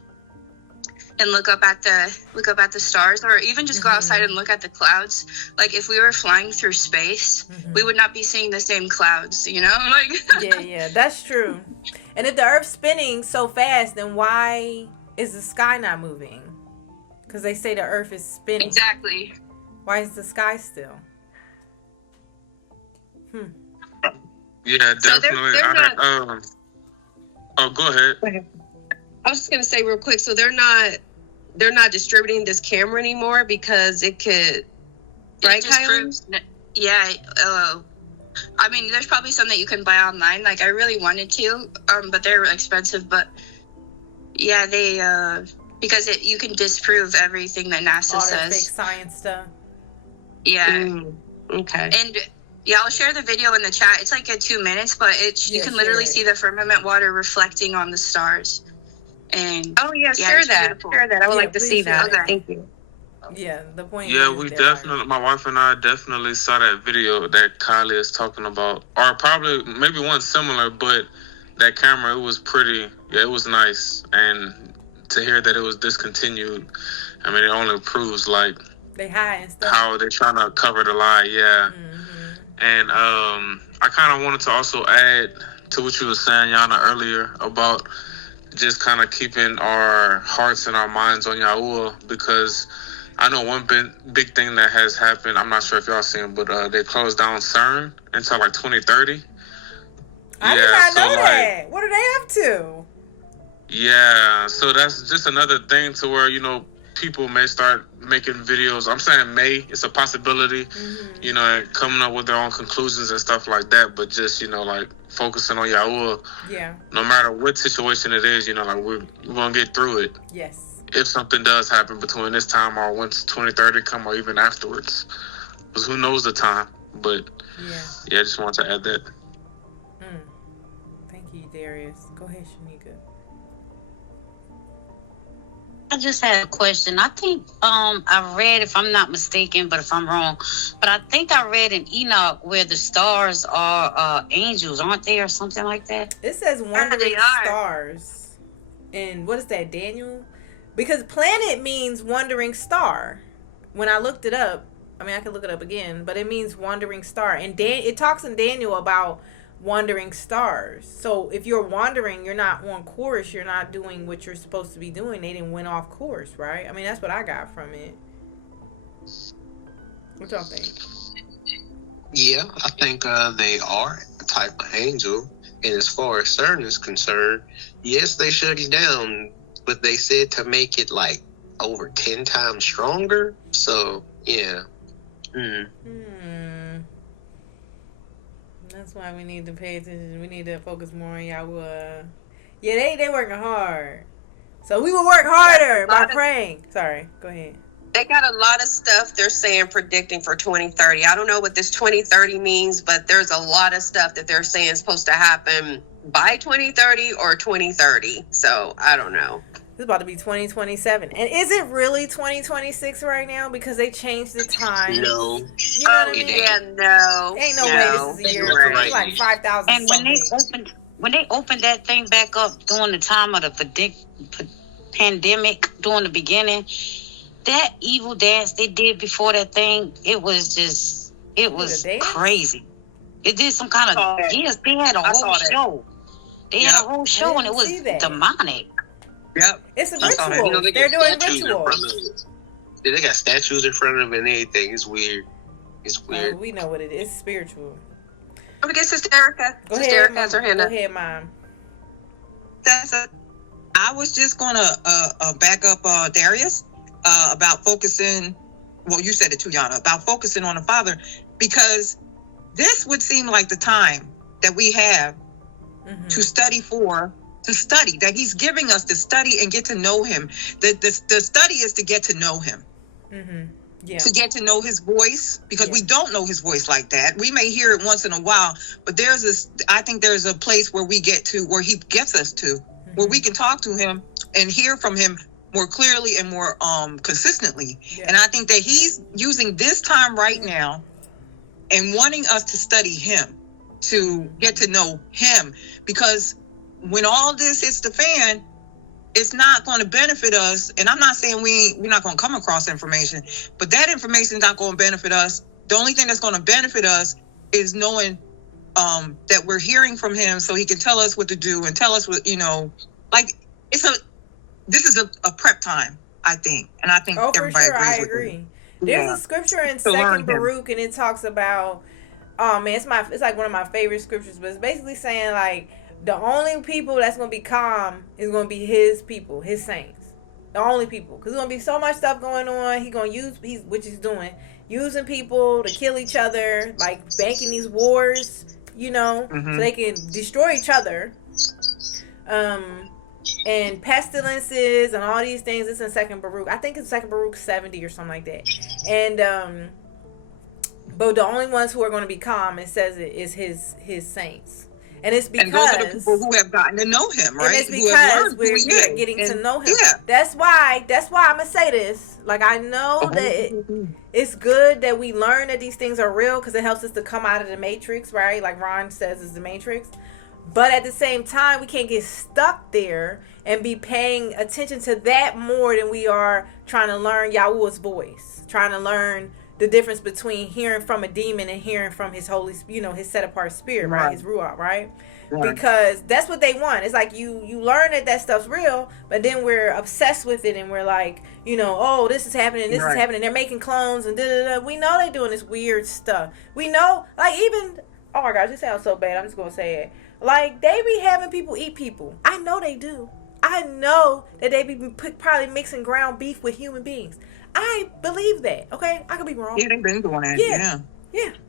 look up at the stars, or even just go outside and look at the clouds. Like, if we were flying through space, we would not be seeing the same clouds, Like, yeah, that's true. And if the earth's spinning so fast, then why is the sky not moving? Because they say the earth is spinning. Exactly. Why is the sky still? Yeah, definitely. Go ahead. I was just gonna say real quick. So they're not distributing this camera anymore because it could. Right, Kylie? Yeah. I mean, there's probably some that you can buy online. Like, I really wanted to, but they're expensive. But yeah, they because you can disprove everything that NASA all says. that fake science stuff. Yeah. Okay. And yeah, I'll share the video in the chat. It's like at 2 minutes, but you can literally see the firmament water reflecting on the stars. And share that. Beautiful. Share that. I would like to see that. Okay. Thank you. Yeah, the point. Yeah, we definitely. My wife and I definitely saw that video that Kylie is talking about, or probably maybe one similar, but that camera, it was pretty. Yeah, it was nice, and to hear that it was discontinued, I mean, it only proves like they hide and stuff. How they're trying to cover the lie. Yeah, and I kind of wanted to also add to what you were saying, Yannah, earlier about just kind of keeping our hearts and our minds on Yahuah, because I know one big thing that has happened. I'm not sure if y'all seen, but they closed down CERN until like 2030. I did not know that. What are they up to? Yeah, so that's just another thing to where, you know, people may start making videos. I'm saying it's a possibility, you know, and coming up with their own conclusions and stuff like that. But just, you know, like focusing on Yahuah. Yeah. No matter what situation it is, you know, like we're going to get through it. Yes. If something does happen between this time or once 2030 come or even afterwards. Because who knows the time. But, yeah, I just wanted to add that. Thank you, Darius. Go ahead, Shanika. I just had a question. I think I read, if I'm not mistaken, but if I'm wrong, but I think I read in Enoch where the stars are angels, aren't they, or something like that? It says wandering stars. And what is that, Daniel? Because planet means wandering star. When I looked it up, I mean, I can look it up again, but it means wandering star. And it talks in Daniel about wandering stars. So if you're wandering, you're not on course, you're not doing what you're supposed to be doing. They didn't went off course, right? I mean, that's what I got from it. What y'all think? Yeah, I think they are a type of angel. And as far as CERN is concerned, yes, they shut it down, but they said to make it like over 10 times stronger. So, yeah. That's why we need to pay attention. We need to focus more on Yahuah. Yeah, they working hard. So we will work harder by praying. Sorry, go ahead. They got a lot of stuff they're saying predicting for 2030. I don't know what this 2030 means, but there's a lot of stuff that they're saying is supposed to happen by 2030 or 2030. So I don't know. It's about to be 2027. And is it really 2026 right now? Because they changed the time. No. You know what I mean? Yeah, no. Ain't no way this is a year. It's like 5,000 And when they opened that thing back up during the time of the pandemic, during the beginning, that evil dance they did before that thing, it was crazy. It did some kind of, yes, they had a whole show. They had a whole show and it was demonic. Yep. It's a ritual. You know, they're doing rituals. They got statues in front of them and everything. It's weird. It's weird. We know what it is. It's spiritual. Let me get Sister Erica. Sister Erica has her hand up. Go ahead, Mom. I was just going to back up Darius about focusing. Well, you said it too, Yannah, about focusing on the Father, because this would seem like the time that we have to study that He's giving us to study and get to know Him. The study is to get to know Him. Yeah. To get to know His voice, because we don't know His voice like that. We may hear it once in a while, but I think there's a place where we get to, where He gets us to, where we can talk to Him and hear from Him more clearly and more consistently. And I think that He's using this time right now and wanting us to study Him, to get to know Him, because when all this hits the fan, it's not going to benefit us. And I'm not saying we're not going to come across information, but that information is not going to benefit us. The only thing that's going to benefit us is knowing that we're hearing from Him, so He can tell us what to do and tell us what, like this is a prep time, I think. And I think everybody agrees I agree. Me. There's a scripture in 2nd Baruch, and it talks about, it's like one of my favorite scriptures, but it's basically saying like, the only people that's going to be calm is going to be His people, His saints. The only people. Because there's going to be so much stuff going on. He's going to use, which He's doing, using people to kill each other, like banking these wars, so they can destroy each other. and pestilences and all these things. It's in Second Baruch. I think it's Second Baruch 70 or something like that. And but the only ones who are going to be calm, it says it, is his saints. And it's because, and those are the people who have gotten to know him, right? And it's because we're getting to know him. Yeah. That's why I'm gonna say this. Like, I know that it's good that we learn that these things are real, because it helps us to come out of the matrix, right? Like Ron says, is the matrix. But at the same time, we can't get stuck there and be paying attention to that more than we are trying to learn Yahuwah's voice, trying to learn the difference between hearing from a demon and hearing from his holy, his set apart spirit, right? His Ruach, right? Because that's what they want. It's like you learn that stuff's real, but then we're obsessed with it, and we're like, oh, this is happening, this is happening. They're making clones and da-da-da. We know they're doing this weird stuff. We know, like, even, oh my gosh, this sounds so bad. I'm just gonna say it. Like, they be having people eat people. I know they do. I know that they be probably mixing ground beef with human beings. I believe that. Okay, I could be wrong. Yeah, they've been doing that. Yeah.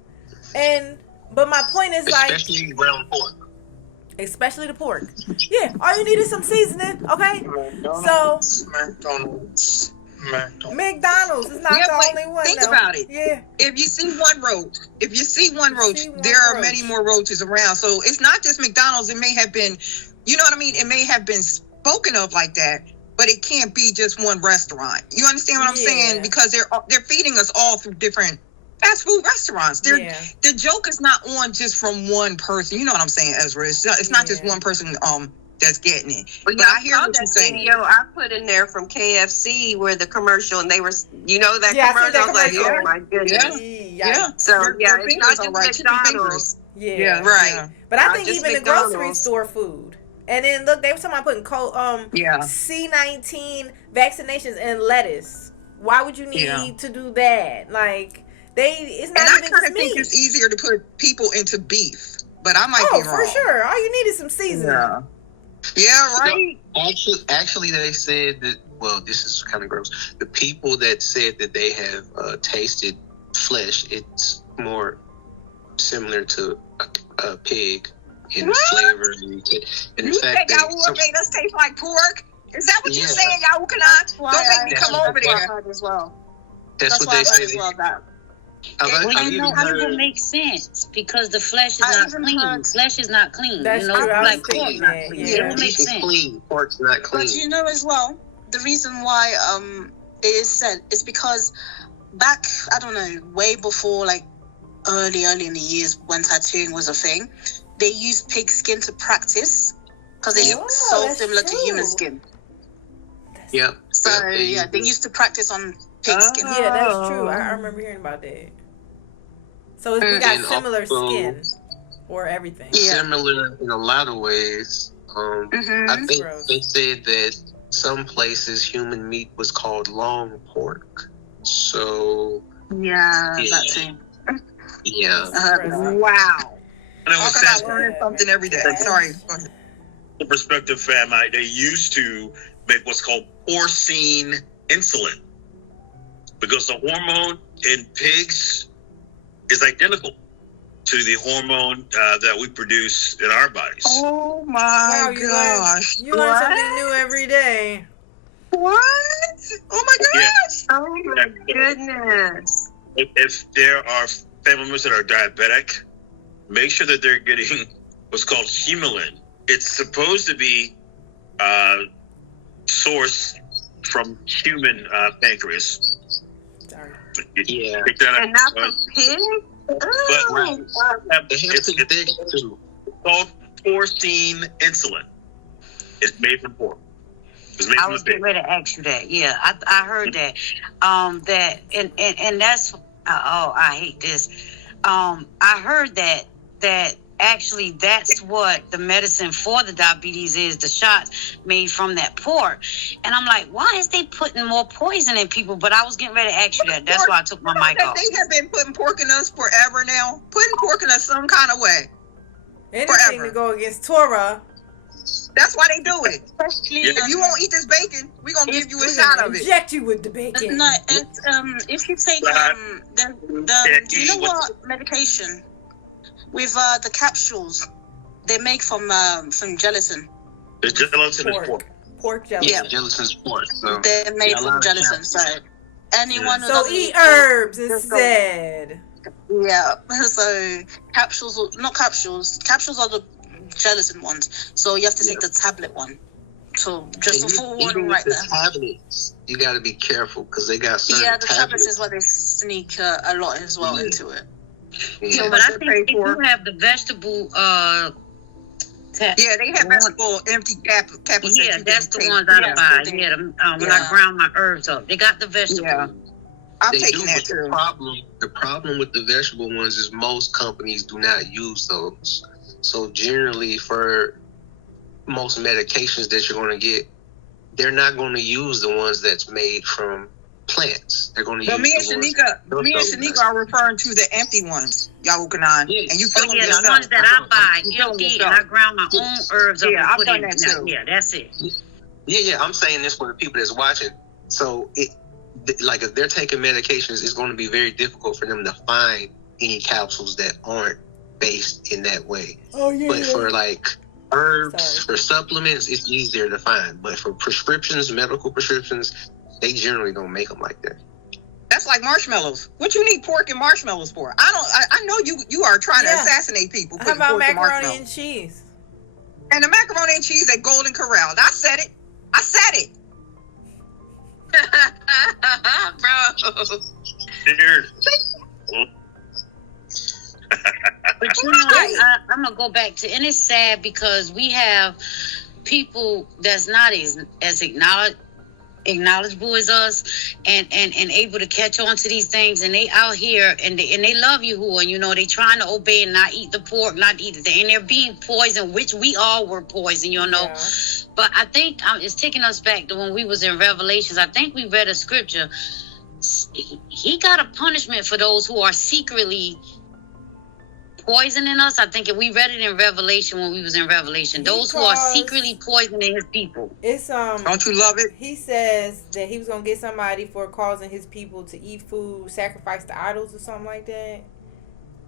But my point is, especially ground pork. Especially the pork. Yeah, all you need is some seasoning. Okay, McDonald's is not the only one. Think though. About it. Yeah. If you see one roach, there are many more roaches around. So it's not just McDonald's. It may have been, you know what I mean? It may have been spoken of like that, but it can't be just one restaurant. You understand what I'm saying? Because they're feeding us all through different fast food restaurants. The joke is not on just from one person. You know what I'm saying, Ezra? It's not just one person that's getting it. But I hear what you're saying. Video I put in there from KFC where the commercial, and they were, that commercial. I was like, oh my goodness. Yeah. So it's not just McDonald's. Yeah. Right. Yeah. But I think even the grocery store food. And then look, they were talking about putting C-19 vaccinations in lettuce. Why would you need to do that? Like, it's not even. And I kind of think it's easier to put people into beef, but I might be wrong. Oh, for sure. All you need is some seasoning. Yeah, right. Actually, they said that. Well, this is kind of gross. The people that said that they have tasted flesh, it's more similar to a pig in flavor and in fact. Yahuwah made us taste like pork. Is that what you're saying, Yahuwah? Don't make me come over there as well. That's what they say. It would make sense because the flesh is not clean. Flesh is not clean. That's true. Like pork not clean. It would make sense. Clean. Pork's not clean. But as well, the reason why it is said is because back, I don't know, way before, like early in the years when tattooing was a thing, they used pig skin to practice because they look so similar to human skin. Yeah. So they used to practice on pig skin. Yeah, that's true. I remember hearing about that. So we got similar skin or everything. Yeah. Similar in a lot of ways. I think they said that some places human meat was called long pork. So that's it. Yeah. Wow. I learning something every day. Sorry. Go ahead. The perspective, fam, they used to make what's called porcine insulin because the hormone in pigs is identical to the hormone that we produce in our bodies. Oh my gosh. You learn something new every day. What? Oh my gosh. Yeah. Oh my goodness. If there are family members that are diabetic, make sure that they're getting what's called humulin. It's supposed to be sourced from human pancreas. Yeah. And not from pig? But it's called porcine insulin. It's made from pork. I was getting ready to ask you that. Yeah, I heard that. And that's I hate this. I heard that actually that's what the medicine for the diabetes is, the shots made from that pork. And I'm like, why is they putting more poison in people? But I was getting ready to ask you that. That's why I took my mic off. They have been putting pork in us forever now. Putting pork in us some kind of way. Anything to go against Torah. That's why they do it. Especially if you won't eat this bacon, we're gonna give you a shot of it. Inject you with the bacon. No, if you take do you know what medication with the capsules they make from gelatin? The gelatin is pork. Pork gelatin. Yeah, gelatin's pork. So they're made from gelatin. So anyone who so doesn't eat herbs instead. Yeah. So capsules, not capsules. Capsules are the gelatin ones. So you have to take the tablet one. So just a full warning right there. Tablets, you got to be careful because they got certain the tablets is where they sneak a lot as well into it. Yeah, but I think they do have the vegetable. Yeah, they have vegetable empty capsules. Yeah, that's the ones I buy. Yeah, when I ground my herbs up, they got the vegetable. Yeah. I'm taking that too. The problem with the vegetable ones is most companies do not use those. So generally, for most medications that you're going to get, they're not going to use the ones that's made from plants. They're going to use me and Shanika are referring to the empty ones, Yahuah. And you fill them yourself. The ones that I buy empty, and I ground my own herbs up and I've put done in that too. Yeah, that's it. Yeah, I'm saying this for the people that's watching. So, like, if they're taking medications, it's going to be very difficult for them to find any capsules that aren't based in that way. But for, like, herbs, for supplements, it's easier to find. But for prescriptions, medical prescriptions, they generally don't make them like that. That's like marshmallows. What you need pork and marshmallows for? I know you are trying to assassinate people. How about macaroni and cheese? And the macaroni and cheese at Golden Corral. I said it. Bro. Here. But you know, I'm gonna go back to, and it's sad because we have people that's not as acknowledgeable as us, and able to catch on to these things, and they out here and they love Yahuah, you know, they trying to obey and not eat the pork, not eat the, and they're being poisoned, which we all were poisoned, you know. But I think it's taking us back to when we was in Revelations. I think we read a scripture. He got a punishment for those who are secretly poisoning us. I think we read it in Revelation when we was in Revelation. Those who are secretly poisoning his people. It's Don't you love it? He says that he was gonna get somebody for causing his people to eat food sacrificed to idols or something like that.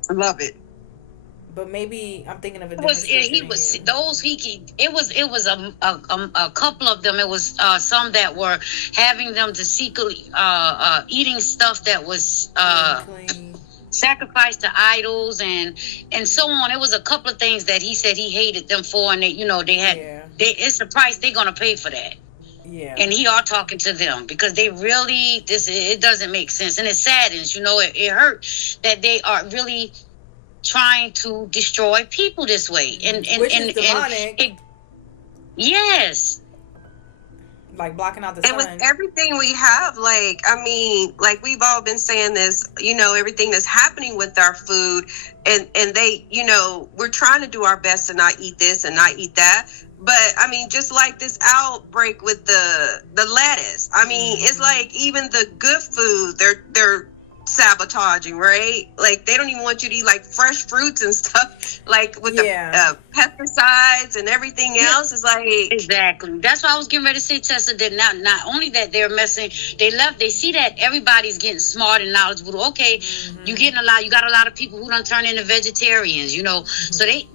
I love it. But maybe I'm thinking of a different. It was a couple of them. It was some that were having them to secretly eating stuff that was sacrificed to idols and so on. It was a couple of things that he said he hated them for, and they, you know, they had it's the price they're gonna pay for that. Yeah. And he are talking to them because they really it doesn't make sense, and it saddens, you know, it hurt that they are really trying to destroy people this way, and which is demonic. Yes. Like blocking out the sun. And with everything we have, like, I mean, like we've all been saying this, you know, everything that's happening with our food, and they, you know, we're trying to do our best to not eat this and not eat that. But I mean, just like this outbreak with the lettuce, I mean, it's like even the good food, they're sabotaging, right? Like they don't even want you to eat like fresh fruits and stuff, like with the pesticides and everything else. Is like exactly. That's why I was getting ready to say, Tessa, that not only that they're messing, they see that everybody's getting smart and knowledgeable. Okay, you got a lot of people who done turn into vegetarians, you know. So they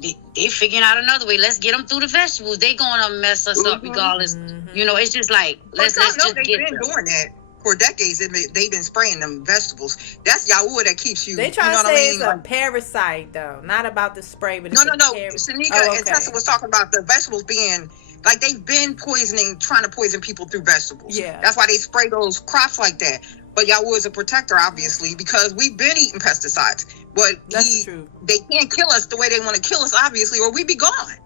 figuring out another way. Let's get them through the vegetables. They gonna mess us up regardless. You know, it's just like let's just get they've been doing that. For decades, they've been spraying them vegetables. That's Yahuah that keeps you. They try to say it's a parasite, though, not about the spray, but no. Shanika and Tessa was talking about the vegetables being like they've been trying to poison people through vegetables. Yeah, that's why they spray those crops like that. But Yahuah is a protector, obviously, because we've been eating pesticides. But they can't kill us the way they want to kill us, obviously, or we'd be gone.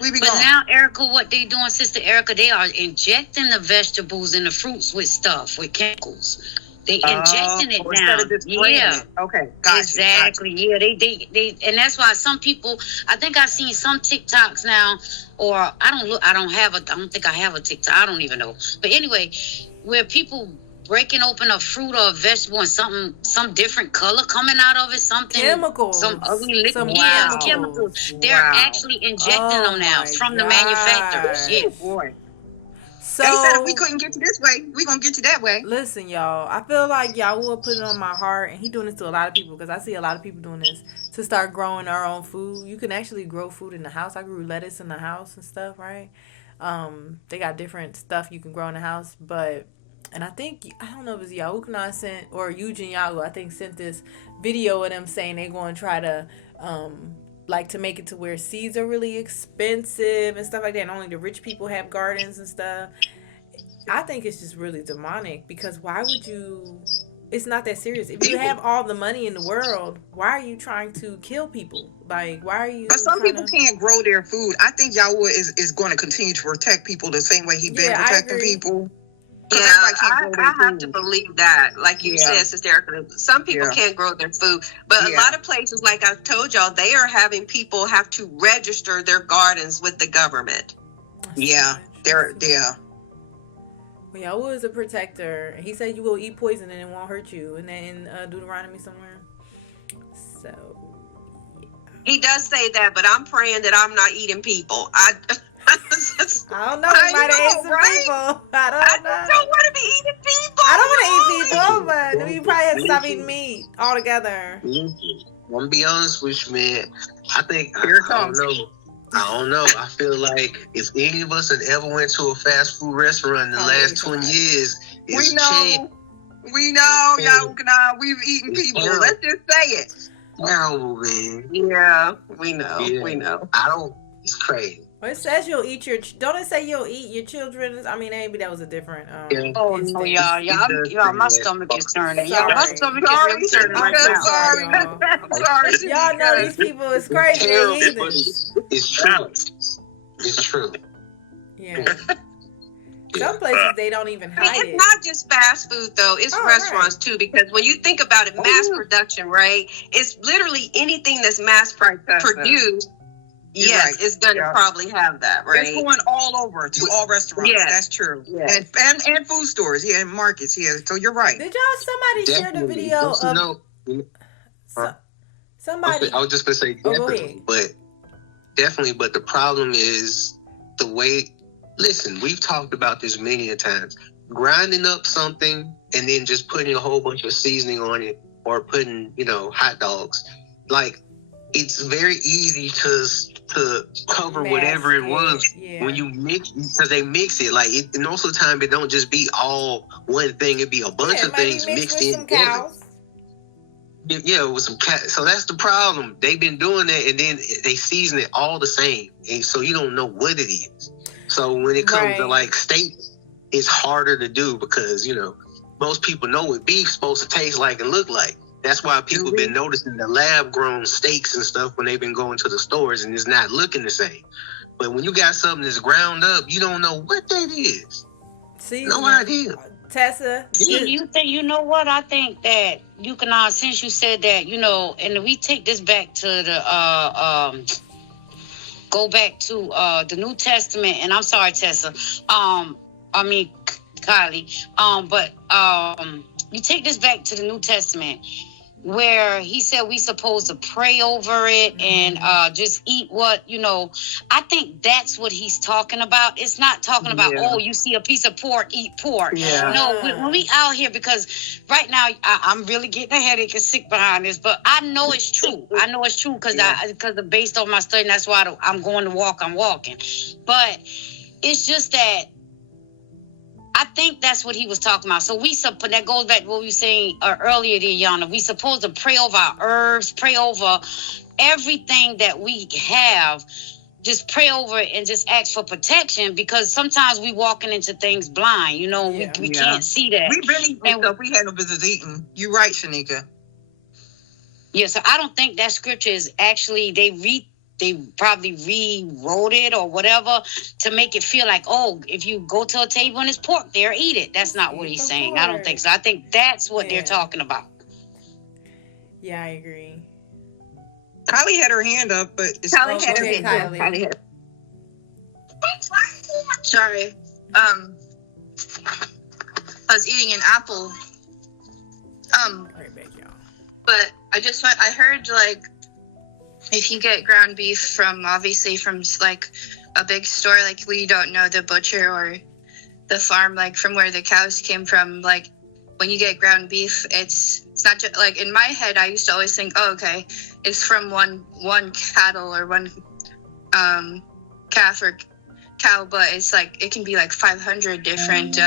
But now, Erica, what they doing, Sister Erica, they are injecting the vegetables and the fruits with stuff, with chemicals. They injecting it now. Yeah. Okay. Gotcha. Exactly. Gotcha. Yeah. They, and that's why some people. I think I've seen some TikToks now, or I don't think I have a TikTok. I don't even know. But anyway, where people breaking open a fruit or a vegetable and some different color coming out of it, something chemicals, some ugly liquid, chemicals. They're actually injecting them now from the manufacturers. Yeah, boy. So they said if we couldn't get you this way, we gonna get you that way. Listen, y'all, I feel like Yahuah put it on my heart, and he doing this to a lot of people because I see a lot of people doing this to start growing our own food. You can actually grow food in the house. I grew lettuce in the house and stuff, right? They got different stuff you can grow in the house, and I think, I don't know if it's Yahuah sent, or Eugene Yahu, I think, sent this video of them saying they're going to try to, like, to make it to where seeds are really expensive and stuff like that, and only the rich people have gardens and stuff. I think it's just really demonic, because why would you... It's not that serious. If you have all the money in the world, why are you trying to kill people? Like, why are you... But some people can't grow their food. I think Yahuah is going to continue to protect people the same way he's been protecting people. Yeah, I have to believe that. Like you said, Sister Erica, some people can't grow their food. But a lot of places, like I told y'all, they are having people have to register their gardens with the government. Well, Yahuah is a protector. He said you will eat poison and it won't hurt you. And then in Deuteronomy somewhere. So, he does say that, but I'm praying that I'm not eating people. I don't know. We might have ate some people. I don't want to be eating people. I don't want to eat people, but you probably have to stop eating meat altogether. I'm gonna be honest with you, man. I think I don't know. I feel like if any of us had ever went to a fast food restaurant in the last 20 years, we know, Yahuah, we've eaten people. Let's just say it. Terrible, man. Yeah, we know. Yeah. We know. It's crazy. Well, it says you'll eat don't it say you'll eat your children? I mean, maybe that was a different. Oh no, y'all, my stomach is turning. Y'all, my stomach is really turning right now. I'm sorry. Y'all know these people is crazy. It's true. It's true. Yeah. Some places they don't even hide it. It's not just fast food though; it's restaurants too. Because when you think about it, mass production, right? It's literally anything that's mass produced. Yes, it's going to probably have that, right? It's going all over to all restaurants. Yes. That's true. Yes. And food stores, and markets. So you're right. Did y'all share the video of somebody? I was just going to say definitely, but the problem is the way. Listen, we've talked about this many a times. Grinding up something and then just putting a whole bunch of seasoning on it, or putting hot dogs, like. It's very easy to cover whatever it was when you mix, because they mix it and most of the time it don't just be all one thing. It be a bunch of things mixed in. With some cows. So that's the problem. They've been doing that, and then they season it all the same, and so you don't know what it is. So when it comes to steak, it's harder to do because most people know what beef's supposed to taste like and look like. That's why people have been noticing the lab-grown steaks and stuff when they've been going to the stores, and it's not looking the same. But when you got something that's ground up, you don't know what that is. See, no idea. Tessa, you know what? I think that you can, since you said that, and we take this back to the go back to the New Testament. And I'm sorry, Tessa. Kylie. But you take this back to the New Testament, where he said we supposed to pray over it and just eat what, I think that's what he's talking about. It's not talking about, you see a piece of pork, eat pork. Yeah. No, when we out here, because right now I'm really getting a headache and sick behind this, but I know it's true. I know it's true because based on my study, that's why I'm going to walk, I'm walking. But it's just that I think that's what he was talking about. So that goes back to what we were saying earlier, Yannah. We supposed to pray over our herbs, pray over everything that we have. Just pray over it and just ask for protection, because sometimes we walking into things blind. We can't see that. We've been eating stuff we had no business eating. You're right, Shanika. Yeah, so I don't think that scripture is actually, they probably rewrote it or whatever to make it feel like, if you go to a table and it's pork there, eat it. That's not what he's saying. I don't think so. I think that's what they're talking about. Yeah, I agree. Kylie had her hand up, but it's Kylie had her hand up. Sorry. I was eating an apple. Right back, y'all. But I heard if you get ground beef from a big store, we don't know the butcher or the farm, from where the cows came from, when you get ground beef, it's not just in my head, I used to always think, it's from one cattle or one calf or cow, but it's like it can be like 500 different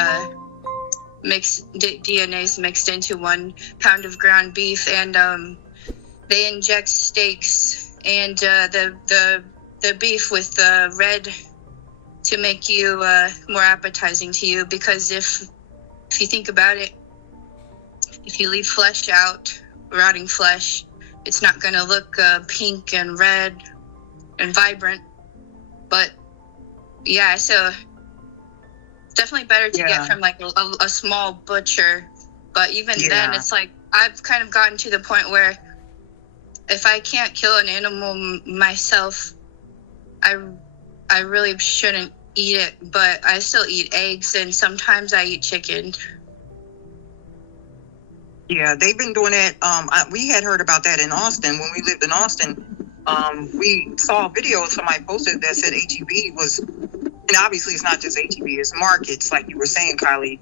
mixed DNAs mixed into 1 pound of ground beef, and they inject steaks and the beef with red to make you more appetizing to you, because if you think about it, if you leave flesh out, rotting flesh, it's not going to look pink and red and vibrant. But yeah, so definitely better to get from like a small butcher. But even then, it's like I've kind of gotten to the point where if I can't kill an animal myself, I really shouldn't eat it. But I still eat eggs, and sometimes I eat chicken. Yeah, they've been doing that. We had heard about that in Austin when we lived in Austin. We saw a video somebody posted that said HEB was, and obviously it's not just HEB, it's markets, like you were saying, Kylie.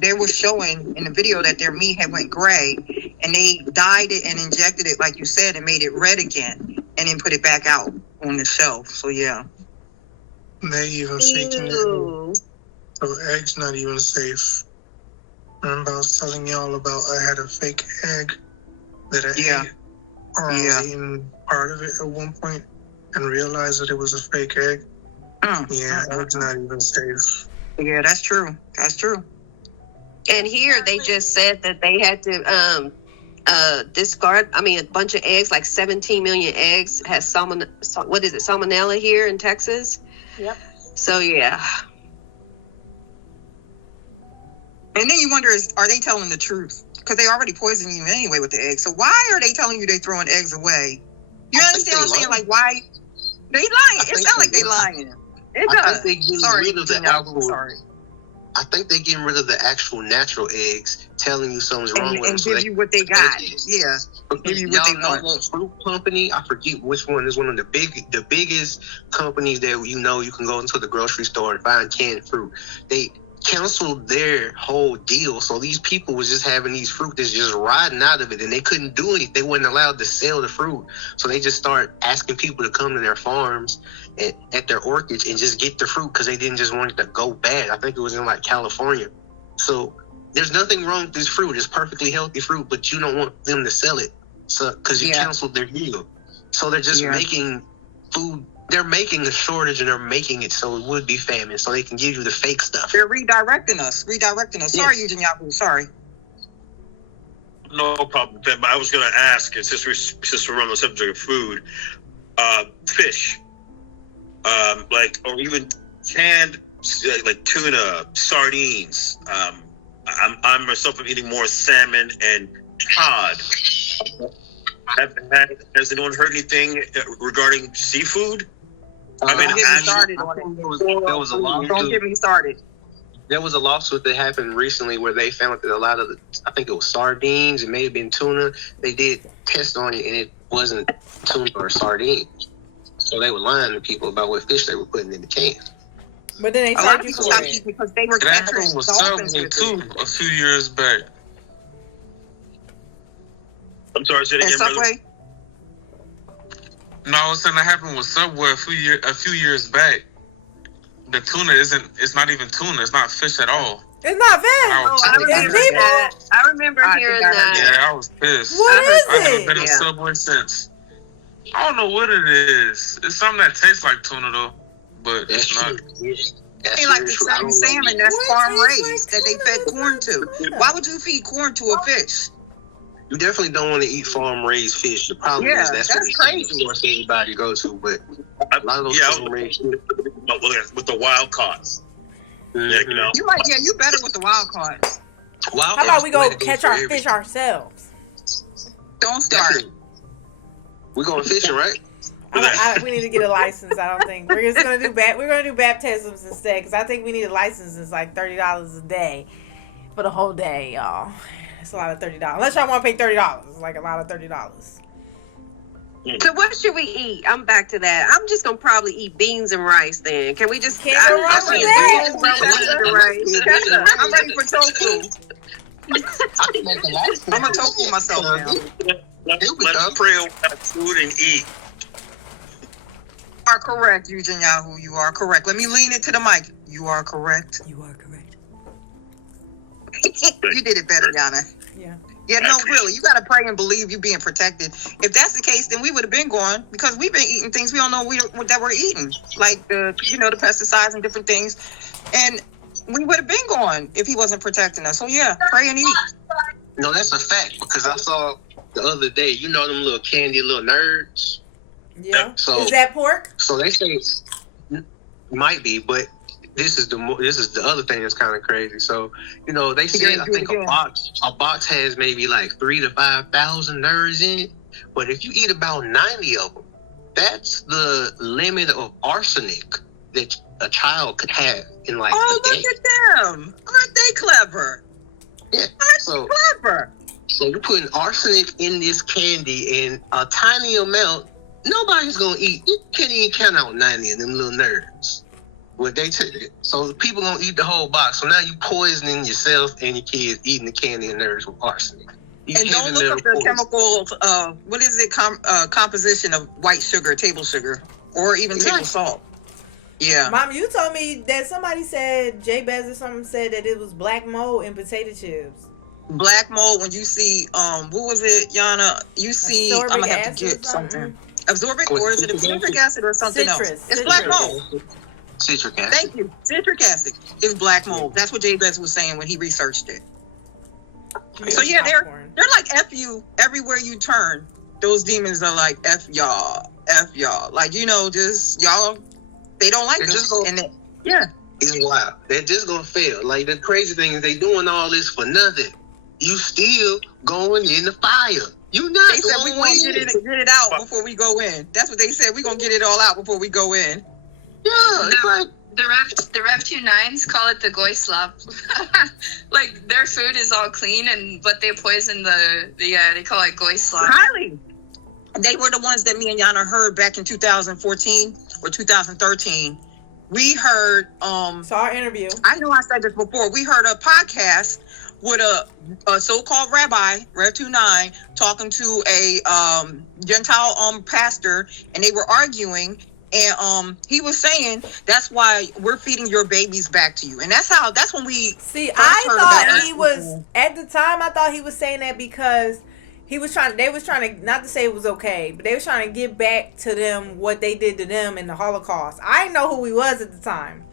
They were showing in the video that their meat had went gray, and they dyed it and injected it, like you said, and made it red again, and then put it back out on the shelf. So yeah, they even faking it. So eggs not even safe. Remember I was telling y'all about I had a fake egg that I ate, or I was eating part of it at one point and realized that it was a fake egg. Egg's not even safe. Yeah, that's true. That's true. And here they just said that they had to discard, a bunch of eggs, like 17 million eggs has salmonella here in Texas. Yep. So yeah. And then you wonder, are they telling the truth? Because they already poisoned you anyway with the eggs. So why are they telling you they're throwing eggs away? You understand what I'm saying? Like, why? They lying. It sounds like they lying. It does. I think they're getting rid of the actual natural eggs, telling you something's wrong with them. And give you what they got. Yeah. Give you what they want. Fruit company, I forget which one is one of the biggest companies that you can go into the grocery store and find canned fruit. They canceled their whole deal, so these people was just having these fruit that's just riding out of it, and they couldn't do anything. They weren't allowed to sell the fruit, so they just start asking people to come to their farms at their orchards and just get the fruit, because they didn't just want it to go bad. I think it was in like California. So there's nothing wrong with this fruit. It's perfectly healthy fruit, but you don't want them to sell it, so because you canceled their deal. So they're just making food. They're making a shortage, and they're making it so it would be famine, so they can give you the fake stuff. They're redirecting us. Sorry, Eugene Yahuah. Sorry. No problem, Ben. But I was going to ask, since we're on the subject of food, fish, or even canned, like tuna, sardines. I'm myself eating more salmon and cod. Has anyone heard anything regarding seafood? Don't get me started on it. There was a lawsuit. Don't get me started. There was a lawsuit that happened recently where they found that a lot of I think it was sardines, it may have been tuna. They did tests on it, and it wasn't tuna or sardine. So they were lying to people about what fish they were putting in the can. But then they charged you for it because they were capturing dolphins with too a few years back. I'm sorry, say it again, brother. No, I was saying that happened with Subway a few years back. The tuna it's not even tuna. It's not fish at all. It's not fish. I remember hearing that. Yeah, I was pissed. What is I haven't been to Subway since. I don't know what it is. It's something that tastes like tuna though, but it's not. They like the same salmon that's farm raised that they fed corn to. Why would you feed corn to a fish? You definitely don't want to eat farm-raised fish. The problem is that's crazy. What anybody goes to, but a lot of those farm-raised with the wild caught. You better with the wild caught. How about we go catch our fish ourselves? Don't start. We're going fishing, right? We need to get a license. I don't think we're just gonna do We're gonna do baptisms instead, because I think we need a license. It's like $30 a day for the whole day, y'all. It's a lot of $30. Unless y'all want to pay $30, it's like a lot of $30. So what should we eat? I'm back to that. I'm just gonna probably eat beans and rice. Then can we just? I'm ready for tofu. I'm gonna tofu myself now. Let's pray over food and eat. are correct, Eugene Yahuah. You are correct. Let me lean into the mic. You are correct. You are correct. You did it better, Yannah. Yeah. Yeah, no, really. You got to pray and believe you being protected. If that's the case, then we would have been going, because we've been eating things we don't know that we're eating, like the pesticides and different things. And we would have been going if he wasn't protecting us. So yeah, pray and eat. No, that's a fact, because I saw the other day, them little candy little nerds. Yeah. So is that pork? So they say might be, but this is the other thing that's kind of crazy. So they say I think a box has maybe like 3,000 to 5,000 nerds in it, but if you eat about 90 of them, that's the limit of arsenic that a child could have in like a day. Look at them! Aren't they clever? Yeah. Aren't they clever? So you're putting arsenic in this candy in a tiny amount. Nobody's gonna eat. You can't even count out 90 of them little nerds. What they take it. So people gonna eat the whole box. So now you poisoning yourself and your kids eating the candy and nerds with arsenic. And don't look up the chemical. What is it? Composition of white sugar, table sugar, or even table salt. Yeah. Mom, you told me that somebody said, Jabez or something said that it was black mold in potato chips. Black mold, when you see, what was it, Yannah? You see, I'm going to have to get something. Absorbic, or is it absorbic acid or something else? It's black mold. Citric acid. Thank you. Citric acid is black mold. That's what Jabez was saying when he researched it. So yeah, they're like F you everywhere you turn. Those demons are like F y'all. Like, just y'all, they don't like us. Yeah. It's wild. They're just gonna fail. Like, the crazy thing is they doing all this for nothing. You still going in the fire. You not. They said we're gonna get it out before we go in. That's what they said. We're gonna get it all out before we go in. Yeah. The Rev 29s call it the goy slop. Like, their food is all clean, but they poison they call it goy slop. Highly. They were the ones that me and Yannah heard back in 2014 or 2013. We heard saw our interview. I know I said this before. We heard a podcast with a so-called rabbi, Rev 29, talking to a Gentile pastor, and they were arguing, and he was saying that's why we're feeding your babies back to you. And that's when we see. I thought he was at the time. I thought he was saying that because they was trying to, not to say it was okay, but they was trying to give back to them what they did to them in the Holocaust. I didn't know who he was at the time.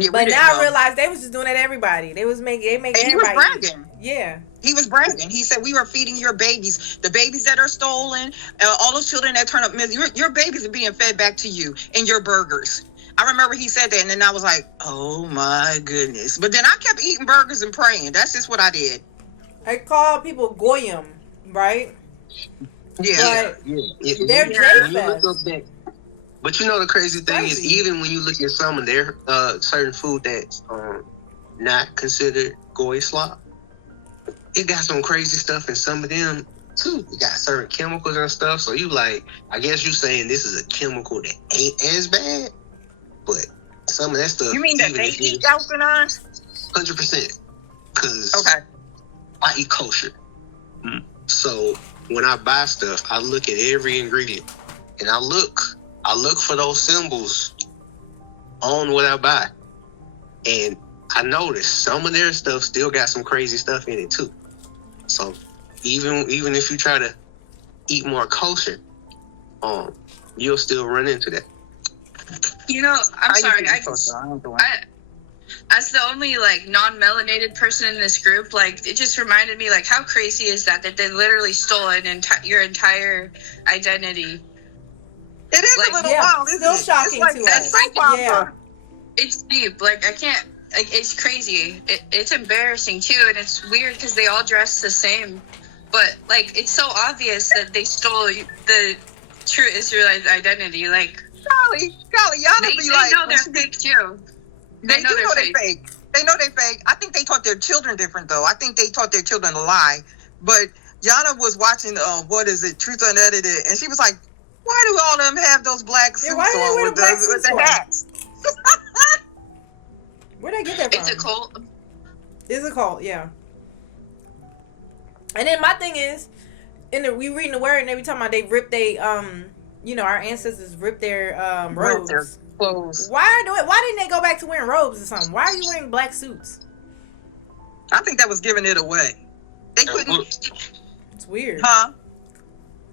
Yeah, but now I realize they was just doing that to everybody. They make everybody. He was bragging. Yeah. He was bragging. He said, we were feeding your babies. The babies that are stolen, all those children that turn up, your babies are being fed back to you in your burgers. I remember he said that, and then I was like, oh my goodness. But then I kept eating burgers and praying. That's just what I did. I call people goyim, right? Yeah. They're J-Fest. But the crazy thing is, even when you look at some of their certain food that's not considered goy slop, it got some crazy stuff in some of them too. It got certain chemicals and stuff. So you like, I guess you saying this is a chemical that ain't as bad, but some of that stuff. You mean that they eat Alpinons? 100%. Because I eat kosher. So when I buy stuff, I look at every ingredient, and I look for those symbols on what I buy. And I noticed some of their stuff still got some crazy stuff in it too. So even if you try to eat more kosher, you'll still run into that. I'm sorry. As the only non-melanated person in this group, it just reminded me how crazy is that they literally stole your entire identity. It is a little wild, isn't it? Still shocking to us. Yeah. It's deep. I can't. It's crazy. It's embarrassing too, and it's weird because they all dress the same. But it's so obvious that they stole the true Israelite identity. Golly, y'all they know they're fake too. They know they're fake. They know they're fake. I think they taught their children different though. I think they taught their children to lie. But Yannah was watching Truth Unedited, and she was like, why do all of them have those black suits on with the hats? Where'd I get that from? It's a cult. It's a cult, yeah. And then my thing is, we reading the word and every time they rip our ancestors ripped their robes. Their clothes. Why didn't they go back to wearing robes or something? Why are you wearing black suits? I think that was giving it away. They couldn't. It's weird. Huh?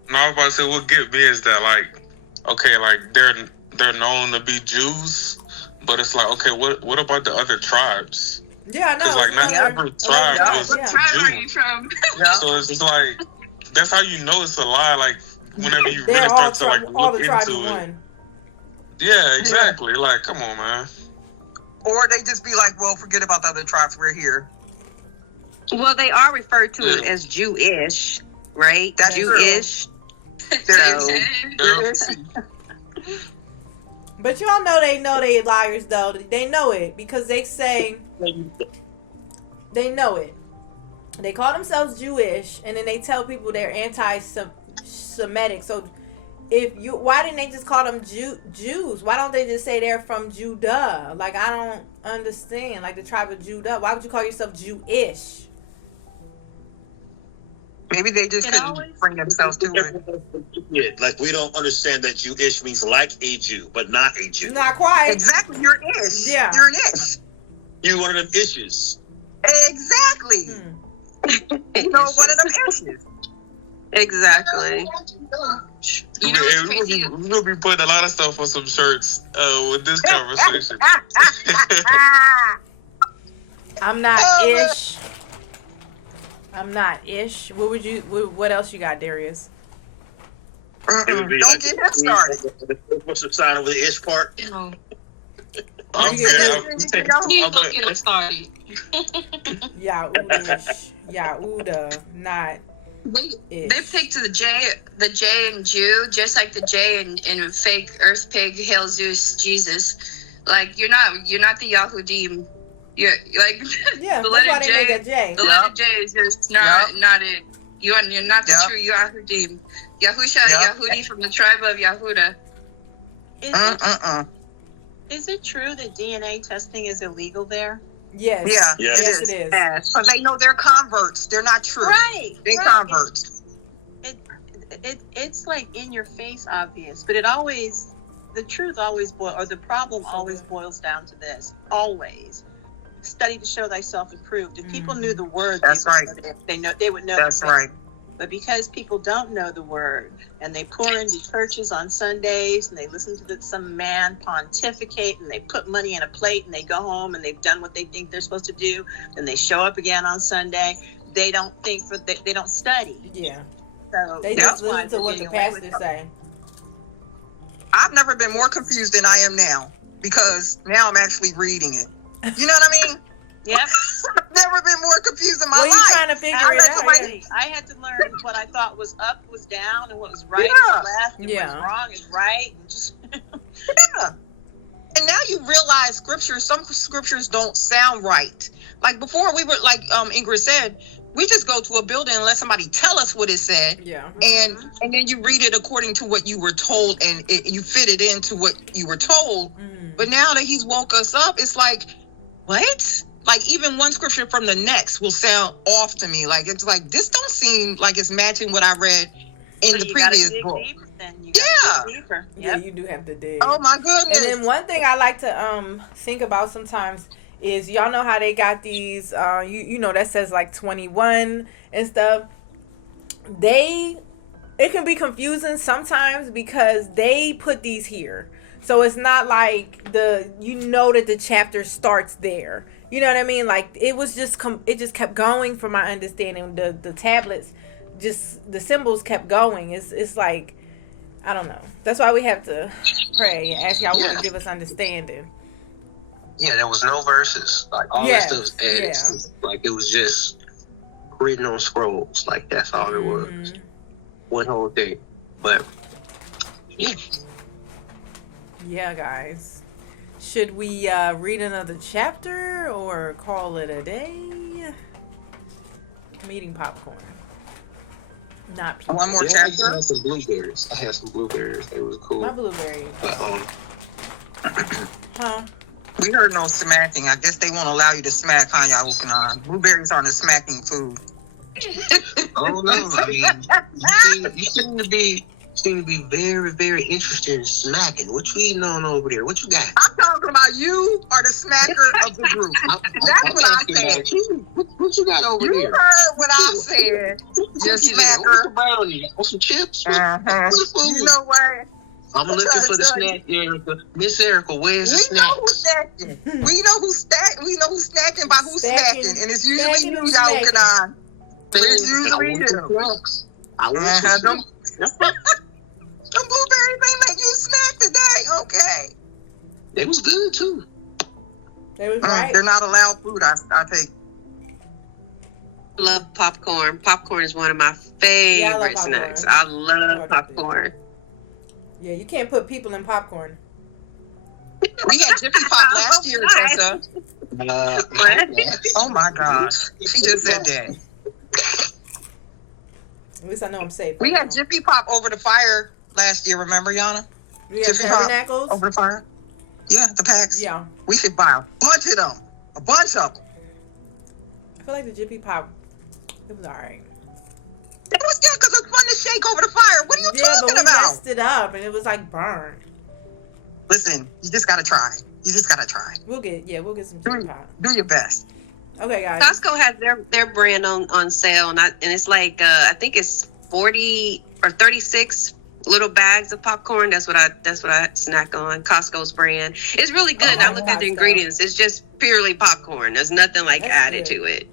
No, I was about to say, what get me is that, like, okay, like, they're known to be Jews, but it's like, okay, what about the other tribes? Yeah, I know. Because, like, not every tribe is What tribe are you from? So it's just like, that's how you know it's a lie, like, whenever you They're really all start to, like, all look the tribes into it. one. Yeah, exactly. Like, come on, man. Or they just be like, well, forget about the other tribes, we're here. Well, they are referred to it as Jewish, right? That's Jewish. But y'all know they liars though. They know it because they say they know it. They call themselves Jewish, and then they tell people they're anti-Semitic. So why didn't they just call them Jews? Why don't they just say they're from Judah? Like, I don't understand. Like the tribe of Judah. Why would you call yourself Jewish? Maybe they just couldn't bring themselves to it. Yeah, like we don't understand that Jewish means like a Jew, but not a Jew. Not quite. Exactly, you're ish. Yeah. You're an ish. You're one of them issues. Exactly. You know, one of them issues. Exactly. You know what's crazy? We're going to be putting a lot of stuff on some shirts with this conversation. I'm not ish. I'm not ish. What else you got, Darius? Don't get him started. What's the sign over the ish part? No. I'm Please don't get us started. Yahuda, not They picked the J in Jew, just like the J in fake Earth Pig, Hail Zeus, Jesus. Like you're not the Yahudim. You're like the letter J. The letter J is just not it. You're not the true Yahudim. Yahusha, Yahudi from the tribe of Yahuda. Is it true that DNA testing is illegal there? Yes. Yeah. Yes, it is. Because they know they're converts. They're not true. Right. They're converts. It's like in your face obvious, but the truth always the problem always boils down to this. Always. Study to show thyself approved. If people knew the word, they would know. That's right. But because people don't know the word, and they pour into churches on Sundays, and they listen to some man pontificate, and they put money in a plate, and they go home, and they've done what they think they're supposed to do, and they show up again on Sunday. They don't they don't study. Yeah. So they just listen to what the pastor say. I've never been more confused than I am now, because now I'm actually reading it. You know what I mean? Yep. I've never been more confused in my life. You're trying to figure it out. I had to learn what I thought was up was down, and what was right is left, and what was wrong is right. And just And now you realize some scriptures don't sound right. Like before, we were like Ingrid said, we just go to a building and let somebody tell us what it said. Yeah. And then you read it according to what you were told, and you fit it into what you were told. But now that he's woke us up, it's like, what? Like even one scripture from the next will sound off to me. Like it's like, this don't seem like it's matching what I read in the previous book. Yeah, you do have to dig. Oh my goodness. And then one thing I like to think about sometimes is, y'all know how they got these you know that says like 21 and stuff. It can be confusing sometimes because they put these here. So it's not like that the chapter starts there. You know what I mean? Like it was just it just kept going from my understanding. The tablets, just the symbols kept going. It's like, I don't know. That's why we have to pray and ask Yahuah to give us understanding. Yeah, there was no verses. Like all that stuff was added. Like it was just written on scrolls. Like that's all it was. One whole thing. But yeah, guys. Should we read another chapter or call it a day? I'm eating popcorn. Not pizza. One more chapter? I had some blueberries. They were cool. My blueberries. But, we heard no smacking. I guess they won't allow you to smack, huh, Yahuah? Blueberries aren't a smacking food. Oh, no. I mean, you seem to be seem to be very, very interested in smacking. What you eating on over there? What you got? I'm talking about you are the smacker of the group. That's what I said. What you got over there? You heard what I said. You smacker. Want some chips? Uh-huh. You know what? I'm looking for the snack, Erica. Miss Erica, where's the snack? We know who's snacking by who's smacking, and it's usually you, Yahuah. It's usually you. I want them blueberries, they make you snack today. Okay. They was good too. They was right. They're not allowed food. I take. Love popcorn. Popcorn is one of my favorite snacks. I love popcorn. Yeah, you can't put people in popcorn. We had Jiffy Pop last year, Tessa. Oh my gosh. She just said that. At least I know I'm safe. We had Jiffy Pop over the fire last year, remember, Yannah? Jiffy Pop over the fire? Yeah, the packs. Yeah. We should buy a bunch of them. A bunch of them. I feel like the Jiffy Pop, it was alright. It was good because it's fun to shake over the fire. What are you talking about? We messed it up and it was like burned. Listen, you just gotta try. We'll get some Jiffy Pop. Do your best. Okay, guys. Costco has their brand on sale, and it's like I think it's 40 or 36 little bags of popcorn. That's what I snack on. Costco's brand. It's really good. I looked at the ingredients. It's just purely popcorn. There's nothing like added to it.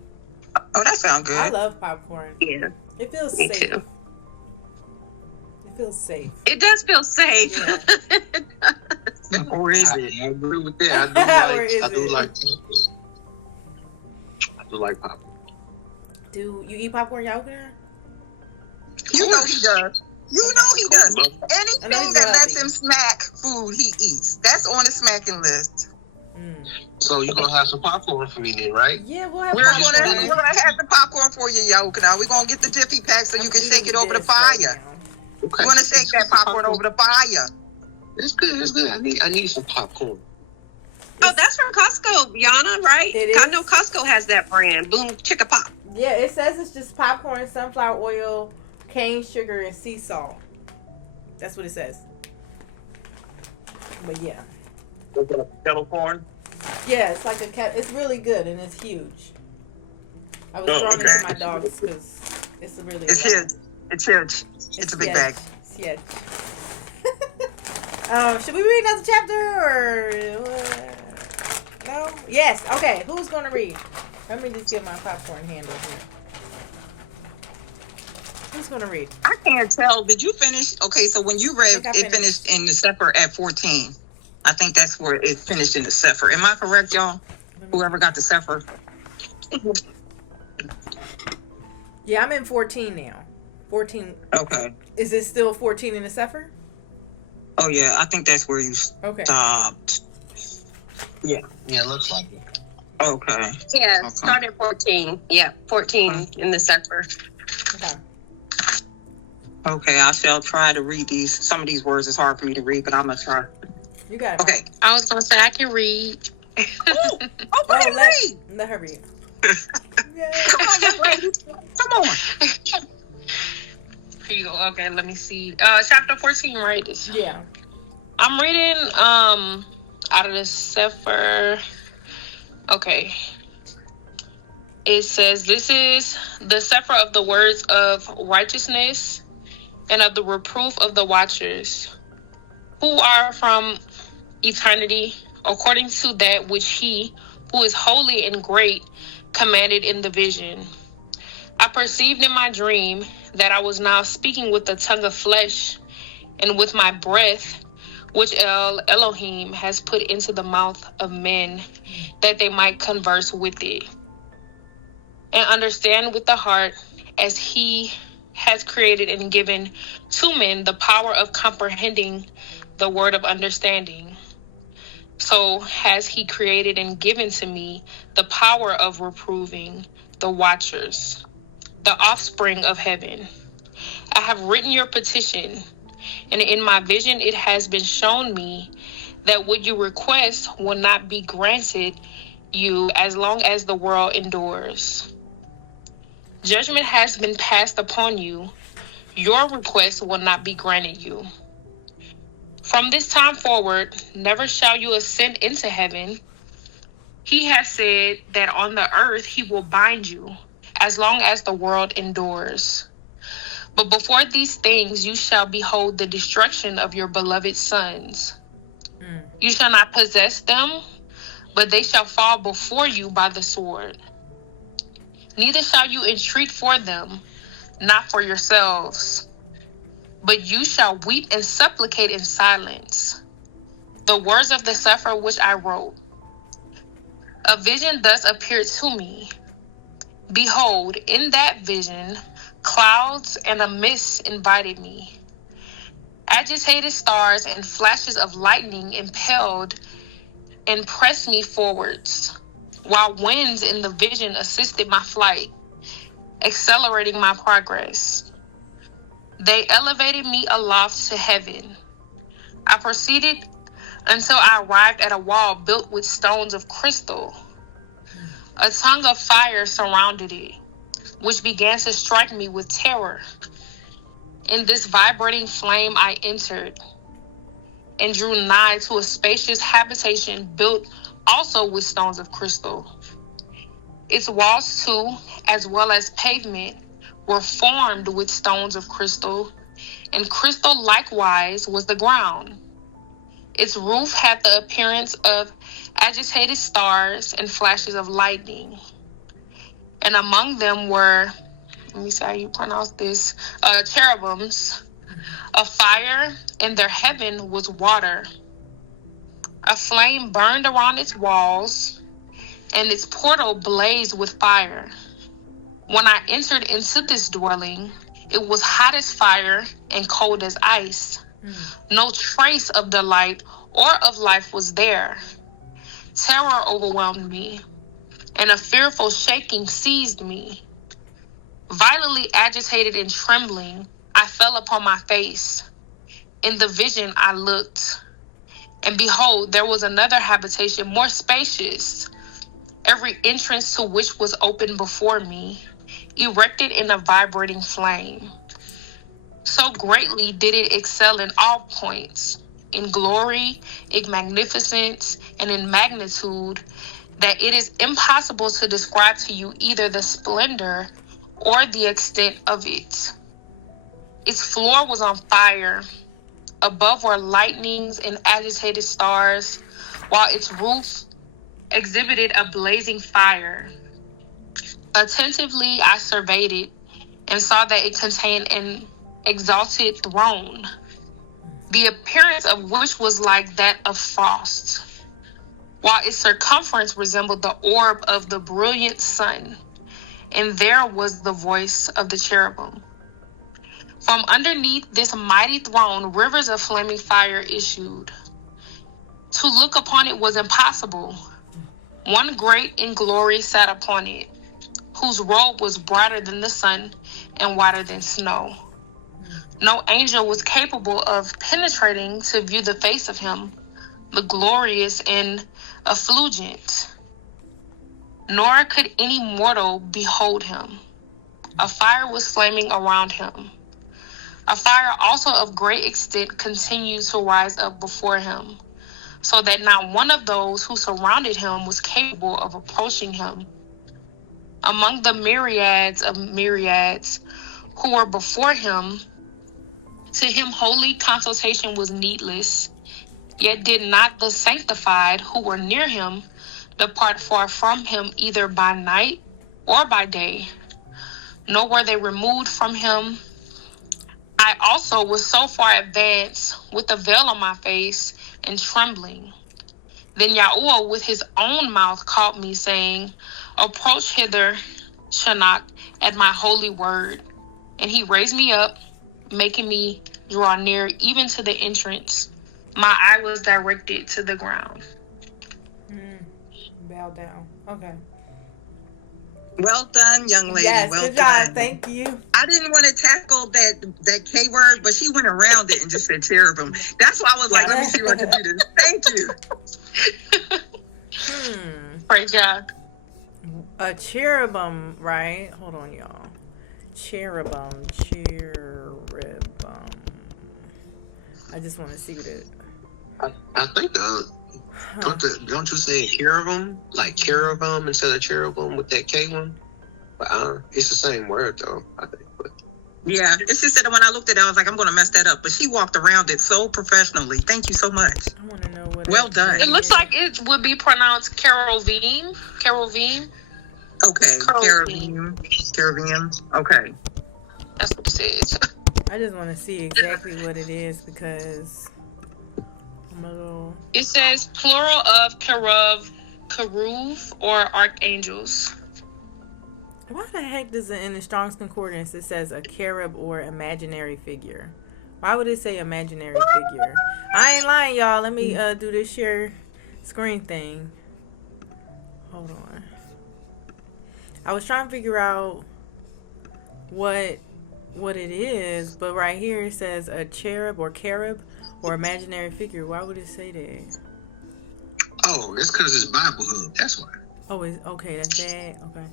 Oh, that sounds good. I love popcorn. Yeah. It feels Me safe. too. It feels safe. It does feel safe. Yeah. Or is it? I agree with that. I do like popcorn. Do you eat popcorn, Yahuah? You know he does. Anything that lets him smack food, he eats. That's on the smacking list. So you're going to have some popcorn for me then, right? Yeah, we'll have We're popcorn. gonna have the popcorn for you, Yahuah. We're going to get the Jiffy pack so you can shake it over the fire. Okay. We're going to shake that popcorn over the fire. It's good. I need some popcorn. Oh, that's from Costco, Yannah, right? It is. I know Costco has that brand. Boom, Chicka Pop. Yeah, it says it's just popcorn, sunflower oil, cane sugar, and sea salt. That's what it says. But yeah. Kettle corn? Yeah, it's like it's really good and it's huge. I was throwing it to my dogs because it's really It's huge. It's a big bag. It's huge. Should we read another chapter or no? Yes. Okay. Who's going to read? Let me just get my popcorn handle here. Who's going to read? I can't tell. Did you finish? Okay, so when you read, it finished in the Sefer at 14. I think that's where it finished in the Sefer. Am I correct, y'all? Whoever got the Sefer. Yeah, I'm in 14 now. 14. Okay. Is it still 14 in the Sefer? Oh, yeah. I think that's where you stopped. Yeah. Yeah, looks like it. Okay. Yeah, start at 14. Yeah, 14 in the Sefer. Okay. Okay, I shall try to read these. Some of these words is hard for me to read, but I'm going to try. You got it. Okay. I was going to say I can read. Read. Let her read. Come on, young lady. Come on. Here you go. Okay, let me see. Chapter 14, right? Yeah. I'm reading out of the Sefer. Okay. It says, this is the Sefer of the words of righteousness and of the reproof of the watchers, who are from eternity, according to that which he, who is holy and great, commanded in the vision. I perceived in my dream that I was now speaking with the tongue of flesh and with my breath, which Elohim has put into the mouth of men, that they might converse with it, and understand with the heart, as he has created and given to men the power of comprehending the word of understanding. So has he created and given to me the power of reproving the watchers, the offspring of heaven. I have written your petition, and in my vision it has been shown me that what you request will not be granted you as long as the world endures. Judgment has been passed upon you, your request will not be granted you. From this time forward, never shall you ascend into heaven. He has said that on the earth he will bind you, as long as the world endures. But before these things you shall behold the destruction of your beloved sons. You shall not possess them, but they shall fall before you by the sword. Neither shall you entreat for them, not for yourselves, but you shall weep and supplicate in silence. The words of the Sefer which I wrote. A vision thus appeared to me. Behold, in that vision, clouds and a mist invited me. Agitated stars and flashes of lightning impelled and pressed me forwards, while winds in the vision assisted my flight, accelerating my progress. They elevated me aloft to heaven. I proceeded until I arrived at a wall built with stones of crystal. A tongue of fire surrounded it, which began to strike me with terror. In this vibrating flame I entered and drew nigh to a spacious habitation built also with stones of crystal. Its walls too, as well as pavement, were formed with stones of crystal, and crystal likewise was the ground. Its roof had the appearance of agitated stars and flashes of lightning. And among them were, let me see how you pronounce this, cherubims. A fire, and their heaven was water. A flame burned around its walls, and its portal blazed with fire. When I entered into this dwelling, it was hot as fire and cold as ice. No trace of the light or of life was there. Terror overwhelmed me, and a fearful shaking seized me. Violently agitated and trembling, I fell upon my face. In the vision I looked, and behold, there was another habitation more spacious, every entrance to which was open before me, erected in a vibrating flame. So greatly did it excel in all points, in glory, in magnificence, and in magnitude, that it is impossible to describe to you either the splendor or the extent of it. Its floor was on fire. Above were lightnings and agitated stars, while its roof exhibited a blazing fire. Attentively I surveyed it and saw that it contained an exalted throne, the appearance of which was like that of frost, while its circumference resembled the orb of the brilliant sun, and there was the voice of the cherubim. From underneath this mighty throne, rivers of flaming fire issued. To look upon it was impossible. One great in glory sat upon it, whose robe was brighter than the sun and whiter than snow. No angel was capable of penetrating to view the face of him, the glorious and effulgent, nor could any mortal behold him. A fire was flaming around him. A fire also of great extent continued to rise up before him, so that not one of those who surrounded him was capable of approaching him. Among the myriads of myriads who were before him, to him holy consultation was needless, yet did not the sanctified who were near him depart far from him either by night or by day, nor were they removed from him. I also was so far advanced with a veil on my face and trembling. Then Yahuah with his own mouth called me, saying, Approach hither, Enoch, at my holy word. And he raised me up, making me draw near even to the entrance. My eye was directed to the ground. Bow down. Okay. Well done, young lady. Yes, well good done. job. Thank you. I didn't want to tackle that K word, but she went around it and just said cherubim. That's why I was like, let me see what I can do this. Thank you. Great job. A cherubim, right? Hold on, y'all. Cherubim. I just want to see what it. I think don't you say cherubim, like cherubim instead of cherubim with that K one? But it's the same word though, I think. But yeah, it's just that when I looked at it, I was like, I'm going to mess that up. But she walked around it so professionally. Thank you so much. I want to know what. Well done. It looks like it would be pronounced Carovim. Carovim. Okay. Carovim. Okay. That's what it says. I just want to see exactly what it is because I'm a little. It says plural of Keruv or archangels. Why the heck does it in the Strong's Concordance it says a cherub or imaginary figure? Why would it say imaginary figure? I ain't lying, y'all. Let me do this share screen thing. Hold on. I was trying to figure out what it is, but right here it says a cherub or imaginary figure. Why would it say that? oh, that's because it's Bible Hub. That's why. Oh, it's okay. That's that. Okay.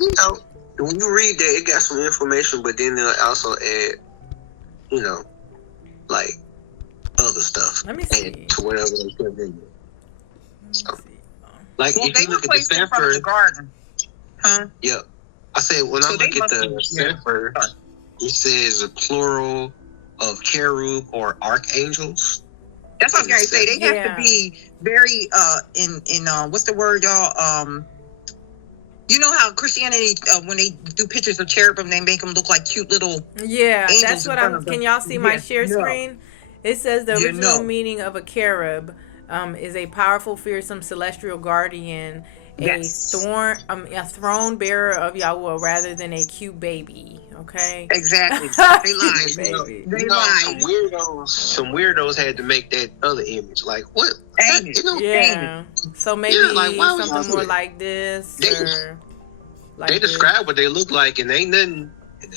You know, when you read that, it got some information, but then they'll also add, like other stuff. Let me see. To whatever they put in there. So, like Well, if they you were look at the placed in front of the Sefer, garden. Huh? yep. I said when I look at the Sefer, it says a plural of cherub or archangels. That's what I was going to say. They have to be very in what's the word, y'all? You know how Christianity when they do pictures of cherubim, they make them look like cute little angels. That's what I'm. Can y'all see my share screen? It says the original meaning of a cherub is a powerful, fearsome celestial guardian, a throne bearer of Yahuah, rather than a cute baby. Okay. Exactly. They lied. Baby. They lied. Some weirdos had to make that other image. Like what? So maybe something more like this, or like they describe what they look like, and ain't nothing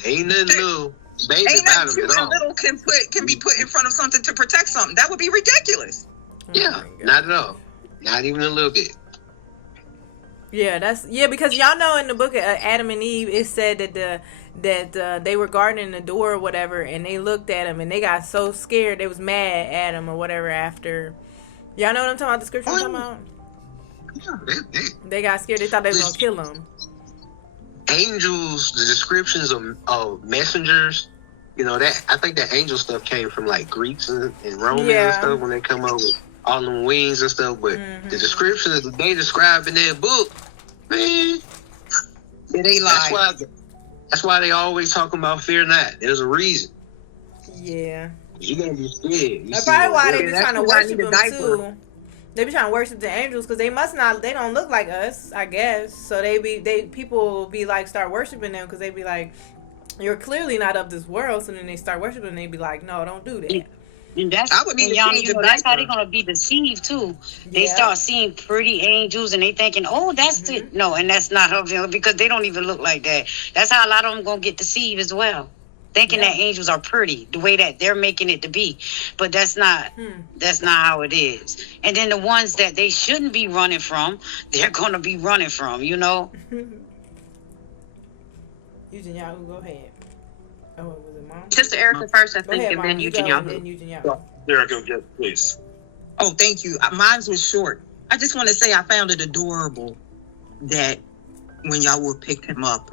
little baby about them at all. Little can be put in front of something to protect something. That would be ridiculous. Not at all. Not even a little bit. Because y'all know in the book of Adam and Eve, it said that they were guarding the door or whatever, and they looked at him and they got so scared they was mad at him or whatever after. Y'all know what I'm talking about? The scripture I'm talking about? Yeah, they got scared. They thought they was gonna kill him. Angels, the descriptions of messengers, I think that angel stuff came from like Greeks and Romans and stuff when they come up with all them wings and stuff. But the descriptions that they describe in that book, man, they lie. That's why they always talking about fear not. There's a reason. Yeah. You gotta be scared. That's probably why they be trying to worship them too. They be trying to worship the angels because they don't look like us, I guess. So people be like start worshiping them because they be like, you're clearly not of this world. So then they start worshiping and they be like, no, don't do that. And that's how they're gonna be deceived too. They start seeing pretty angels and they thinking, oh, that's it. No, and that's not of them because they don't even look like that. That's how a lot of them gonna get deceived as well. Thinking that angels are pretty the way that they're making it to be, but that's not how it is. And then the ones that they shouldn't be running from, they're gonna be running from. Using Yahoo, go ahead. Oh, was it Mom? Sister Erica first, I think, and then using Yahoo. Erica, yes, please. Oh, thank you. Mine was short. I just want to say I found it adorable that when Yahweh picked him up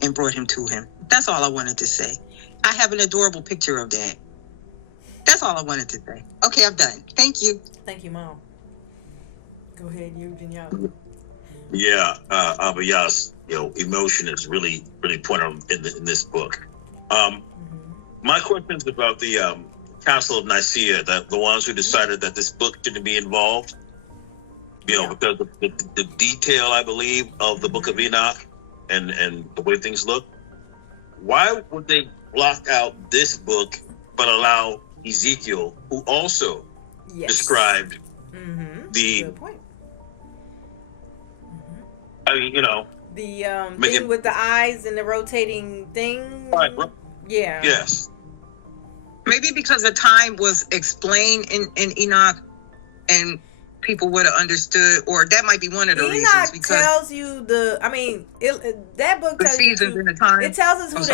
and brought him to him. That's all I wanted to say. I have an adorable picture of that. That's all I wanted to say. Okay, I'm done. Thank you. Thank you, Mom. Go ahead, Eugene. Yahoo. Yeah, Abiyah's, emotion is really, really important in this book. My question is about the Council of Nicaea, the ones who decided that this book shouldn't be involved. Because of the detail, I believe, of the book of Enoch and the way things look. Why would they block out this book but allow Ezekiel, who also described the good point. I mean, the thing with the eyes and the rotating thing. Right. Yeah. Yes. Maybe because the time was explained in Enoch, and people would have understood, or that might be one of the reasons. Because tells you that book the tells seasons you and the time. It tells us who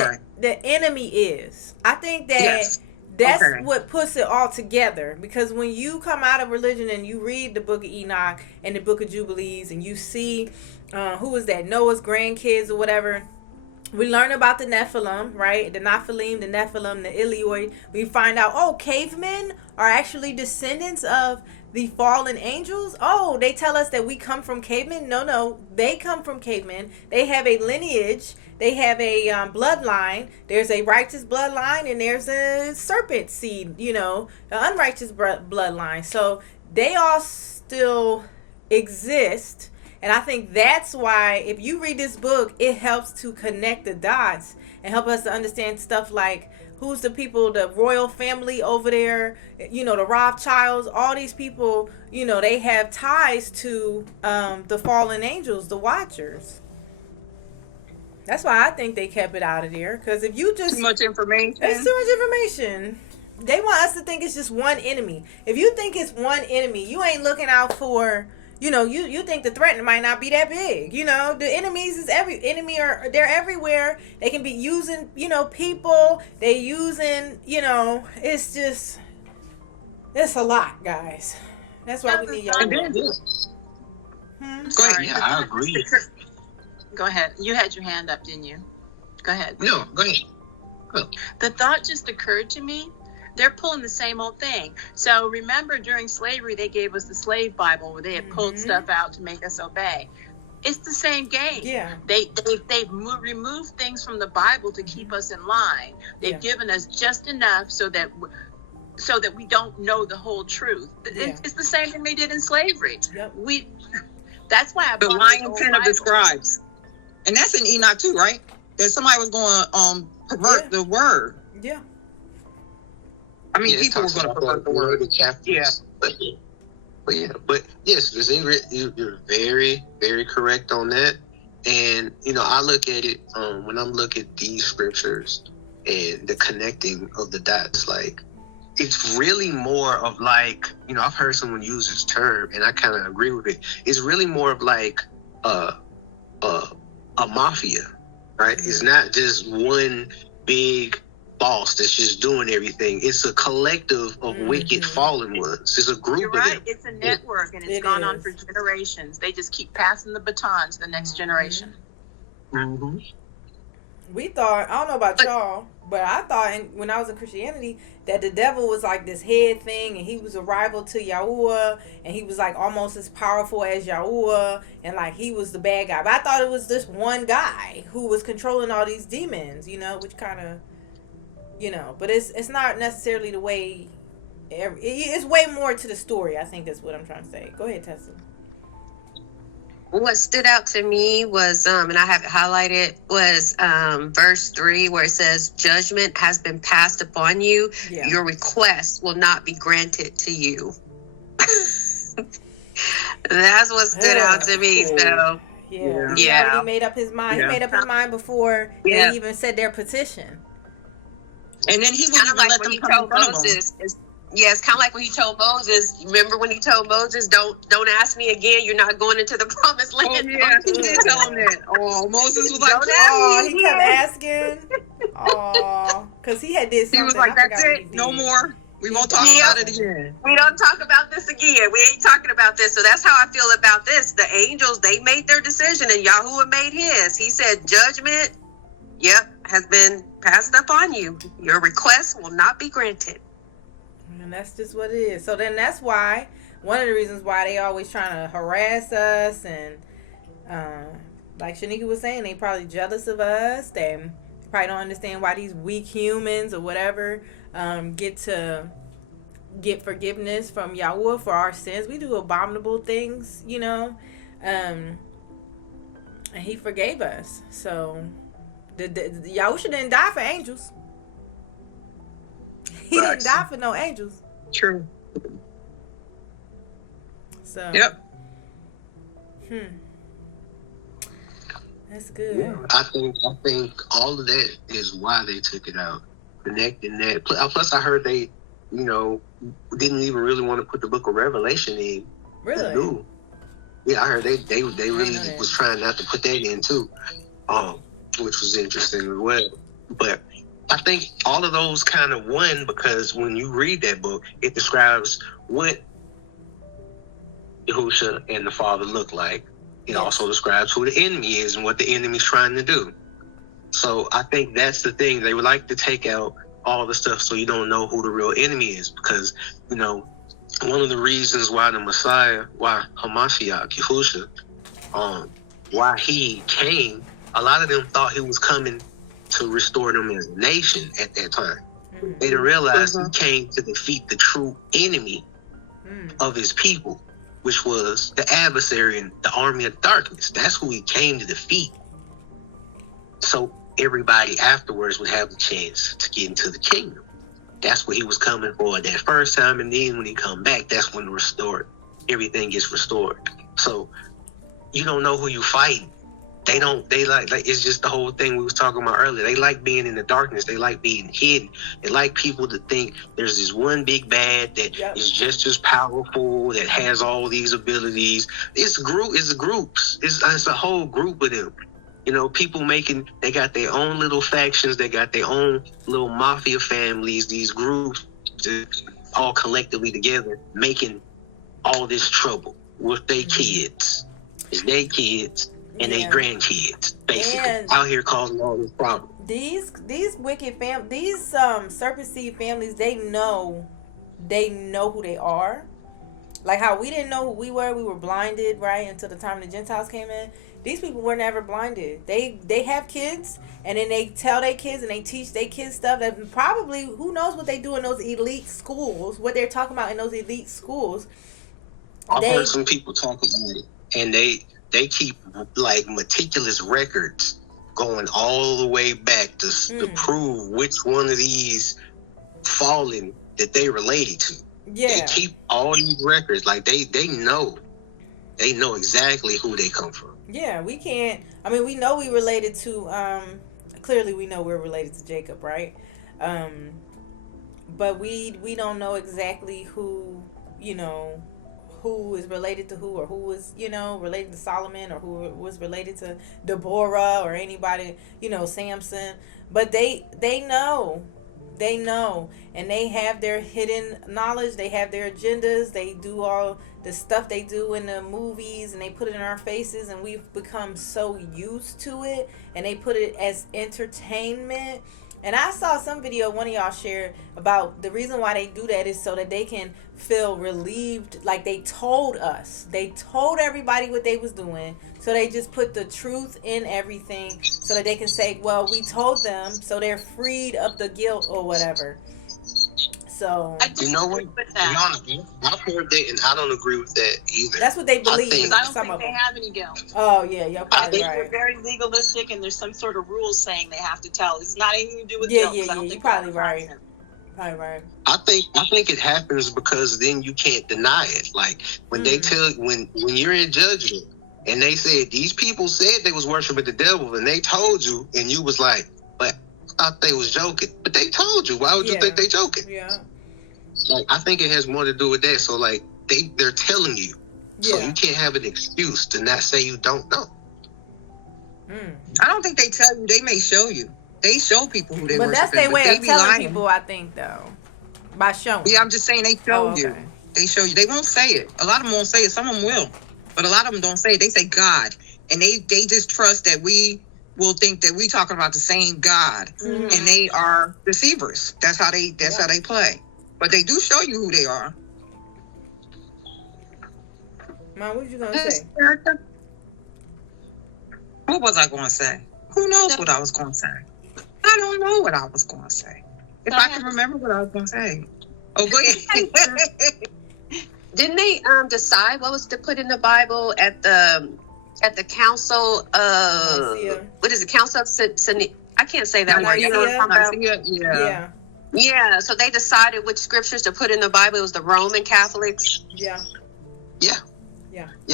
the enemy is. I think that that's what puts it all together. Because when you come out of religion and you read the book of Enoch and the book of Jubilees, and you see who was that, Noah's grandkids or whatever. We learn about the Nephilim, right? The Nephilim, the Nephilim, the Elioid. We find out, cavemen are actually descendants of the fallen angels. They tell us that we come from cavemen. No, they come from cavemen. They have a lineage. They have a bloodline. There's a righteous bloodline, and there's a serpent seed, an unrighteous bloodline. So they all still exist. And I think that's why, if you read this book, it helps to connect the dots and help us to understand stuff like who's the people, the royal family over there, the Rothschilds, all these people, they have ties to the fallen angels, the Watchers. That's why I think they kept it out of there. Because if you just... Too much information. It's too much information. They want us to think it's just one enemy. If you think it's one enemy, you ain't looking out for... you think the threat might not be that big. The enemies is they're everywhere. They can be using, people. They using, it's a lot, guys. That's why we need y'all. Go ahead. Yeah, I agree. Go ahead. You had your hand up, didn't you? Go ahead. No, go ahead. Go. The thought just occurred to me. They're pulling the same old thing. So remember, during slavery, they gave us the slave Bible where they had pulled stuff out to make us obey. It's the same game. Yeah. They've removed things from the Bible to keep us in line. They've given us just enough so that we don't know the whole truth. It's the same thing they did in slavery. Yep. That's why I the lion pen of the scribes, and that's in Enoch too, right? That somebody was going to pervert the word. Yeah. I mean, people were going to pervert the word. Yeah. But yes, you're very, very correct on that. And, I look at it when I'm looking at these scriptures and the connecting of the dots, like, it's really more of like, I've heard someone use this term and I kind of agree with it. It's really more of like a mafia, right? Mm-hmm. It's not just one big boss that's just doing everything. It's a collective of wicked fallen ones. It's a group of them. It's a network, and it's gone on for generations. They just keep passing the baton to the next generation. Mm-hmm. We thought, I don't know about y'all, but I thought when I was in Christianity that the devil was like this head thing, and he was a rival to Yahuah, and he was like almost as powerful as Yahuah, and like he was the bad guy. But I thought it was this one guy who was controlling all these demons, which kind of, but it's not necessarily the way. It's way more to the story. I think that's what I'm trying to say. Go ahead, Tessa. What stood out to me was, and I have it highlighted, was verse 3 where it says, "Judgment has been passed upon you. Yeah. Your request will not be granted to you." That's what stood out to me. So he already made up his mind. He made up his mind before they even said their petition. And then he wouldn't even let them come in front of him. Yeah, it's kind of like when he told Moses. Remember when he told Moses, "Don't ask me again. You're not going into the promised land." Oh yeah, he did tell him that. Oh, Moses was like, he kept asking. Oh, because he had did something. He was like, "That's it. No more. We won't talk about it again. We don't talk about this again. We ain't talking about this." So that's how I feel about this. The angels, they made their decision, and Yahuah made his. He said, "Judgment, has been passed upon you. Your request will not be granted." And that's just what it is. So then that's why, one of the reasons why they always trying to harass us, and like Shanika was saying, they probably jealous of us. They probably don't understand why these weak humans or whatever get forgiveness from Yahuah for our sins. We do abominable things, and he forgave us. So the Yahusha didn't die for angels. He didn't die for no angels. True. So. Yep. That's good. Yeah, I think all of that is why they took it out. Connecting that. Plus, I heard they, didn't even really want to put the Book of Revelation in Really? Yeah, I heard they really was trying not to put that in too, which was interesting as well. But I think all of those kind of won because when you read that book, it describes what Yahusha and the Father look like. It also describes who the enemy is and what the enemy's trying to do. So I think that's the thing. They would like to take out all the stuff so you don't know who the real enemy is because, you know, one of the reasons why the Messiah, why HaMashiach, Yahusha, why he came, a lot of them thought he was coming to restore them as a nation at that time. Mm-hmm. They didn't realize he came to defeat the true enemy of his people, which was the adversary and the army of darkness. That's who he came to defeat. So everybody afterwards would have the chance to get into the kingdom. That's what he was coming for that first time, and then when he come back, that's when everything gets restored. So you don't know who you fighting. They like it's just the whole thing we was talking about earlier. They like being in the darkness. They like being hidden. They like people to think there's this one big bad that is just as powerful, that has all these abilities. It's groups. It's a whole group of them. You know, people they got their own little factions. They got their own little mafia families, these groups all collectively together making all this trouble with their kids. It's their kids and their grandkids, basically, out here causing all this problem. These wicked these serpent seed families, they know who they are. Like how we didn't know who we were blinded, right, until the time the Gentiles came in. These people were never blinded. They have kids, and then they tell their kids and they teach their kids stuff that probably, who knows what they do in those elite schools, what they're talking about in those elite schools. I've heard some people talk about it, and they keep like meticulous records going all the way back to prove which one of these fallen that they related to. Yeah. They keep all these records. Like they know exactly who they come from. Yeah, we can't. I mean, we know we related to. Clearly, we know we're related to Jacob, right? But we don't know exactly who, you know, who is related to who, or who was, you know, related to Solomon, or who was related to Deborah, or anybody, you know, Samson. But they know. They know, and they have their hidden knowledge. They have their agendas. They do all the stuff they do in the movies, and they put it in our faces, and we've become so used to it, and they put it as entertainment. And I saw some video one of y'all shared about the reason why they do that is so that they can feel relieved, like they told us. They told everybody what they was doing, so they just put the truth in everything so that they can say, well, we told them, so they're freed of the guilt or whatever. So you know what? I've heard that, and I don't agree with that either. That's what they believe. I don't think they have any guilt. Oh yeah, you're probably right. They're very legalistic, and there's some sort of rules saying they have to tell. It's not anything to do with guilt. Yeah. You're probably right. Probably right. I think it happens because then you can't deny it. Like when they tell when you're in judgment, and they said these people said they was worshiping the devil, and they told you, and you was like, but I thought they was joking. But they told you. Why would you think they joking? Yeah. Like I think it has more to do with that. So like they're telling you, so you can't have an excuse to not say you don't know. I don't think they tell you. They may show you. They show people who they worship. But that's their way of telling people, I think, though, by showing. Yeah, I'm just saying they show you. They show you. They won't say it. A lot of them won't say it. Some of them will, but a lot of them don't say it. They say God, and they just trust that we will think that we talking about the same God, and they are deceivers. That's how they play. But they do show you who they are. Mom, what you gonna say? What was I going to say? Who knows what I was going to say? I don't know what I was going to say. If I can remember what I was going to say. Oh, go ahead. Didn't they decide what was to put in the Bible at the council of what is it? Council of I can't say that word. You know what I'm talking about? Yeah. So they decided which scriptures to put in the Bible. It was the Roman Catholics. Yeah,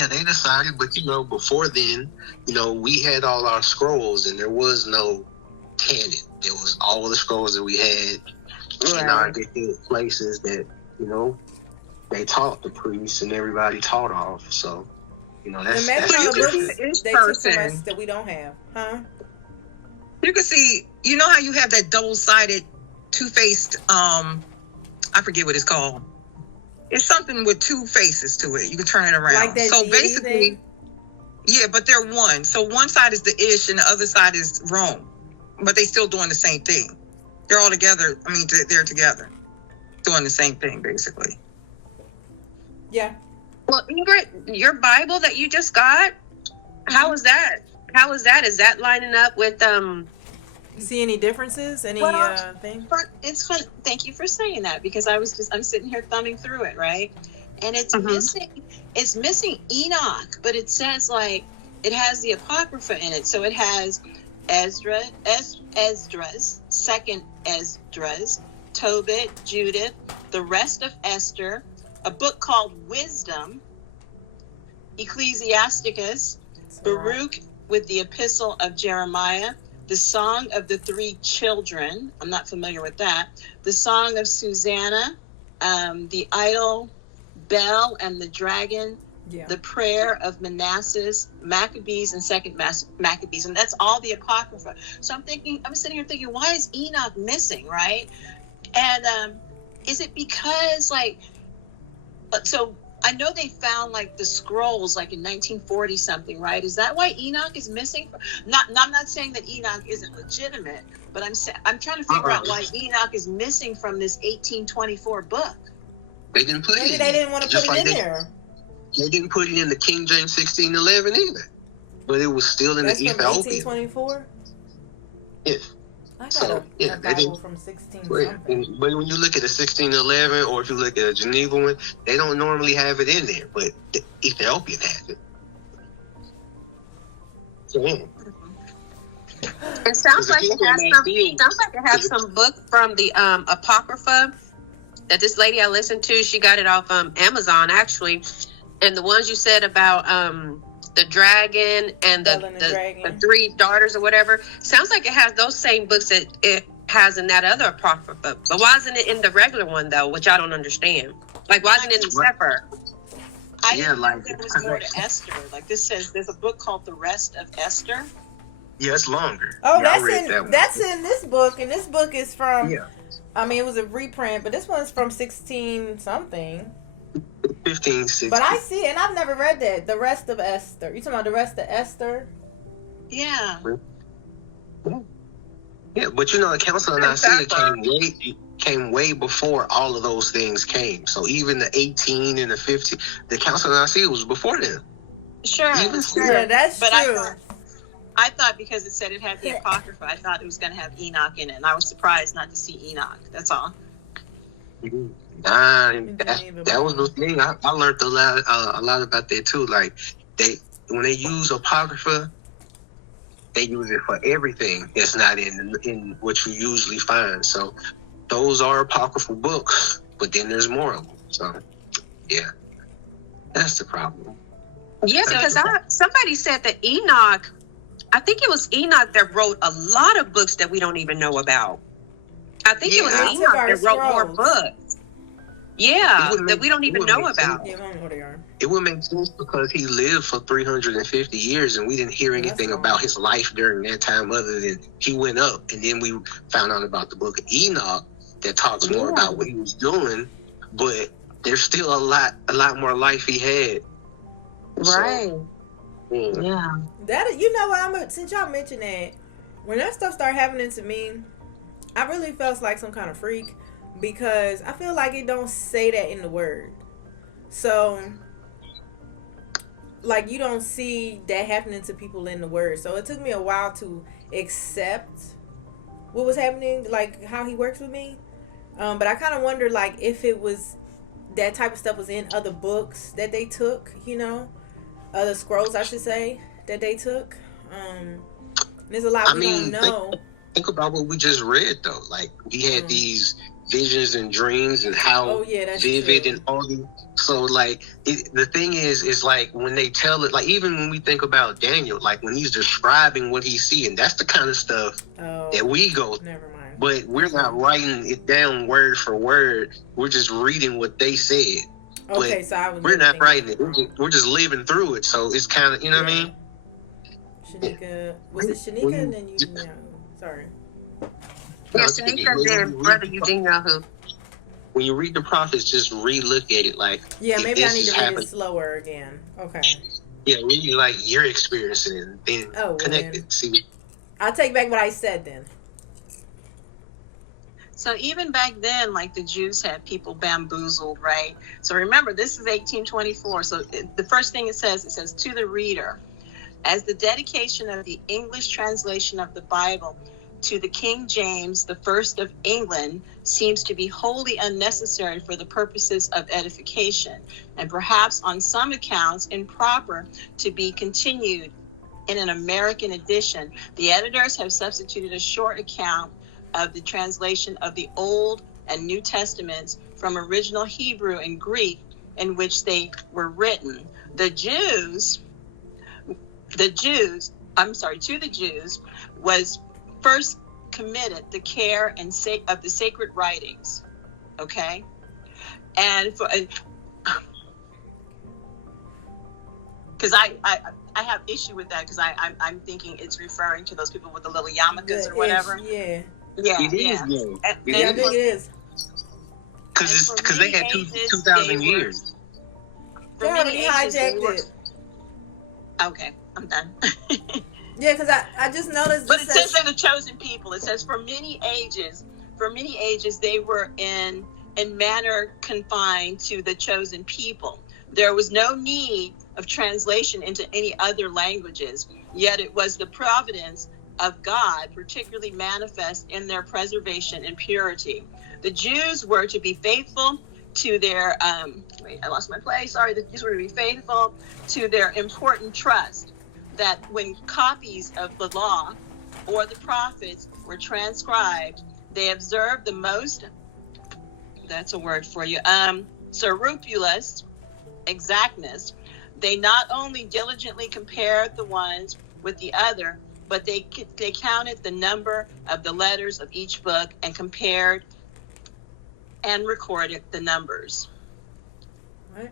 they decided, but before then, we had all our scrolls, and there was no canon. There was all the scrolls that we had in our different places that, they taught the priests and everybody taught off. So, that's maybe you the can books see they took from us that we don't have, huh? You can see, how you have that double-sided, two-faced, I forget what it's called. It's something with two faces to it. You can turn it around. Like that so basically, thing? Yeah, but they're one. So one side is the Ish and the other side is Rome. But they still doing the same thing. They're all together. I mean, they're together. Doing the same thing, basically. Yeah. Well, Ingrid, your Bible that you just got, how is that? How is that? Is that lining up with You see any differences? Any thing? It's fun. Thank you for saying that, because I'm sitting here thumbing through it, right? And it's missing Enoch, but it says it has the Apocrypha in it. So it has Esdras, second Esdras, Tobit, Judith, the rest of Esther, a book called Wisdom, Ecclesiasticus, Baruch with the Epistle of Jeremiah, the Song of the Three Children, I'm not familiar with that, the Song of Susanna, the Idol, Bel and the Dragon, the Prayer of Manasseh, Maccabees and Second Maccabees, and that's all the Apocrypha. So I'm sitting here thinking, why is Enoch missing, right? And is it because so I know they found the scrolls in 1940 something, right? Is that why Enoch is missing? I'm not saying that Enoch isn't legitimate, but I'm trying to figure out why Enoch is missing from this 1824 book. They didn't put it in. Maybe they didn't want to put it in there. They didn't put it in the King James 1611 either, but it was still in the Ethiopian. 1824. Yes. I got a Bible from 16 something. But when you look at the 1611 or if you look at a Geneva one, they don't normally have it in there, but the Ethiopian has it. So, it sounds like it has some book from the Apocrypha that this lady I listened to. She got it off Amazon actually, and the ones you said about the dragon and the three daughters or whatever, sounds like it has those same books that it has in that other Apocrypha. But why isn't it in the regular one though? Which I don't understand. Why isn't it in the Sefer? I didn't know there was more to Esther. This says there's a book called The Rest of Esther. Yeah, it's longer. Oh, that's in this book, and this book is from. Yeah. I mean, it was a reprint, but this one's from 16 something. 15, 16. But I see it, and I've never read that. The Rest of Esther. You talking about The Rest of Esther? Yeah. Yeah, but the Council of Nicaea came way before all of those things came. So even the 18 and the 15, the Council of Nicaea was before them. Sure. Yeah, that's true. I thought because it said it had the Apocrypha, I thought it was going to have Enoch in it, and I was surprised not to see Enoch. That's all. Nah, that was the thing. I learned a lot about that too. When they use Apocrypha, they use it for everything that's not in what you usually find. So those are Apocryphal books, but then there's more of them. So yeah, that's the problem. Yeah, because somebody said that Enoch, I think it was Enoch that wrote a lot of books that we don't even know about. I think it was Enoch that wrote more books. Yeah, that we don't even know about. It would make sense because he lived for 350 years and we didn't hear anything about his life during that time other than he went up. And then we found out about the book of Enoch that talks more about what he was doing, but there's still a lot more life he had. Right. So, yeah. That since y'all mentioned that, when that stuff started happening to me, I really felt like some kind of freak because I feel like it don't say that in the word. So you don't see that happening to people in the word. So it took me a while to accept what was happening, how he works with me. But I kind of wondered if it was that type of stuff was in other books that they took, other scrolls, I should say, that they took. There's a lot we don't know. Think about what we just read, though. We had these visions and dreams and how vivid true. And all these. So, the thing is when they tell it, even when we think about Daniel, when he's describing what he's seeing, that's the kind of stuff that we go through. Never mind. But we're not writing it down word for word. We're just reading what they said. Okay, so we're not writing it. We're just living through it. So it's kind of, you know what I mean? Shanika, was it Shanika and then you? No, sorry. Yeah, Shanika then Brother Yahuah. When you read the prophets, just re-look at it like. Yeah, maybe I need to read it slower again. Okay. Yeah, really like you're experiencing it, and then connect it. See. I'll take back what I said then. So even back then, like the Jews had people bamboozled, right? So remember, this is 1824. So the first thing it says to the reader, as the dedication of the English translation of the Bible to the King James, the first of England, seems to be wholly unnecessary for the purposes of edification, and perhaps on some accounts improper to be continued in an American edition. The editors have substituted a short account of the translation of the Old and New Testaments from original Hebrew and Greek in which they were written. To the Jews was first committed the care and of the sacred writings. Okay? And because I have issue with that, because I'm thinking it's referring to those people with the little yarmulkes or whatever. Yeah. Yeah, it yeah. is. I think it is. Because they had 2,000 years. They already hijacked it. Okay, I'm done. Yeah, because I just noticed. But it says they're the chosen people. It says for many ages they were in manner confined to the chosen people. There was no need of translation into any other languages, yet it was the providence of God particularly manifest in their preservation and purity. The Jews were to be faithful to their the Jews were to be faithful to their important trust that when copies of the law or the prophets were transcribed, they observed the most, that's a word for you, scrupulous exactness. They not only diligently compared the ones with the other, but they counted the number of the letters of each book and compared and recorded the numbers. What?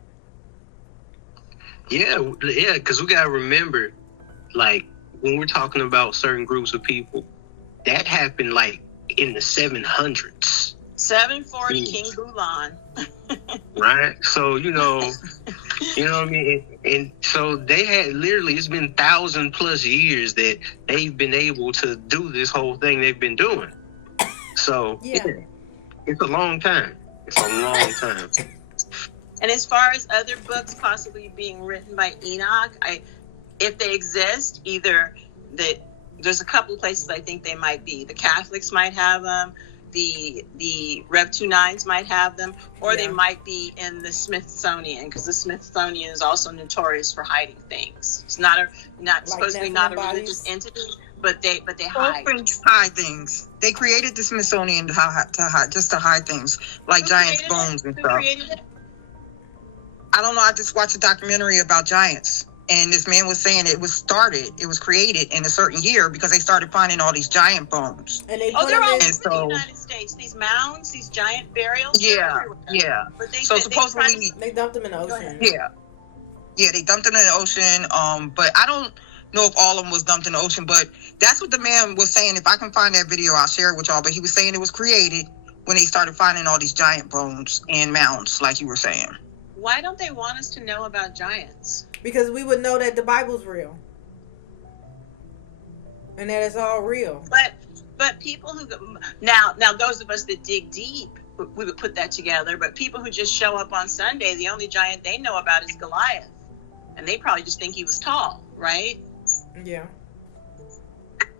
Yeah, because we gotta remember, like when we're talking about certain groups of people, that happened like in the 700s. 740 King Bulan. Right? So, you know what I mean? And so they had literally, it's been 1,000+ years that they've been able to do this whole thing they've been doing. So, yeah, it's a long time. It's a long time. And as far as other books possibly being written by Enoch, if they exist, there's a couple of places I think they might be. The Catholics might have them. The Rev 29s might have them, or they might be in the Smithsonian, because the Smithsonian is also notorious for hiding things. It's not supposedly not a religious entity, but they hide. Hide things. They created the Smithsonian to hide things like giants' bones and stuff. Who created it? I don't know. I just watched a documentary about giants. And this man was saying it was created in a certain year because they started finding all these giant bones. And they're all over the United States. These mounds, these giant burials. Yeah. But supposedly they dumped them in the ocean. Yeah, they dumped them in the ocean. But I don't know if all of them was dumped in the ocean. But that's what the man was saying. If I can find that video, I'll share it with y'all. But he was saying it was created when they started finding all these giant bones and mounds, like you were saying. Why don't they want us to know about giants? Because we would know that the Bible's real. And that it's all real. But people who now those of us that dig deep, we would put that together. But people who just show up on Sunday, the only giant they know about is Goliath. And they probably just think he was tall, right? Yeah.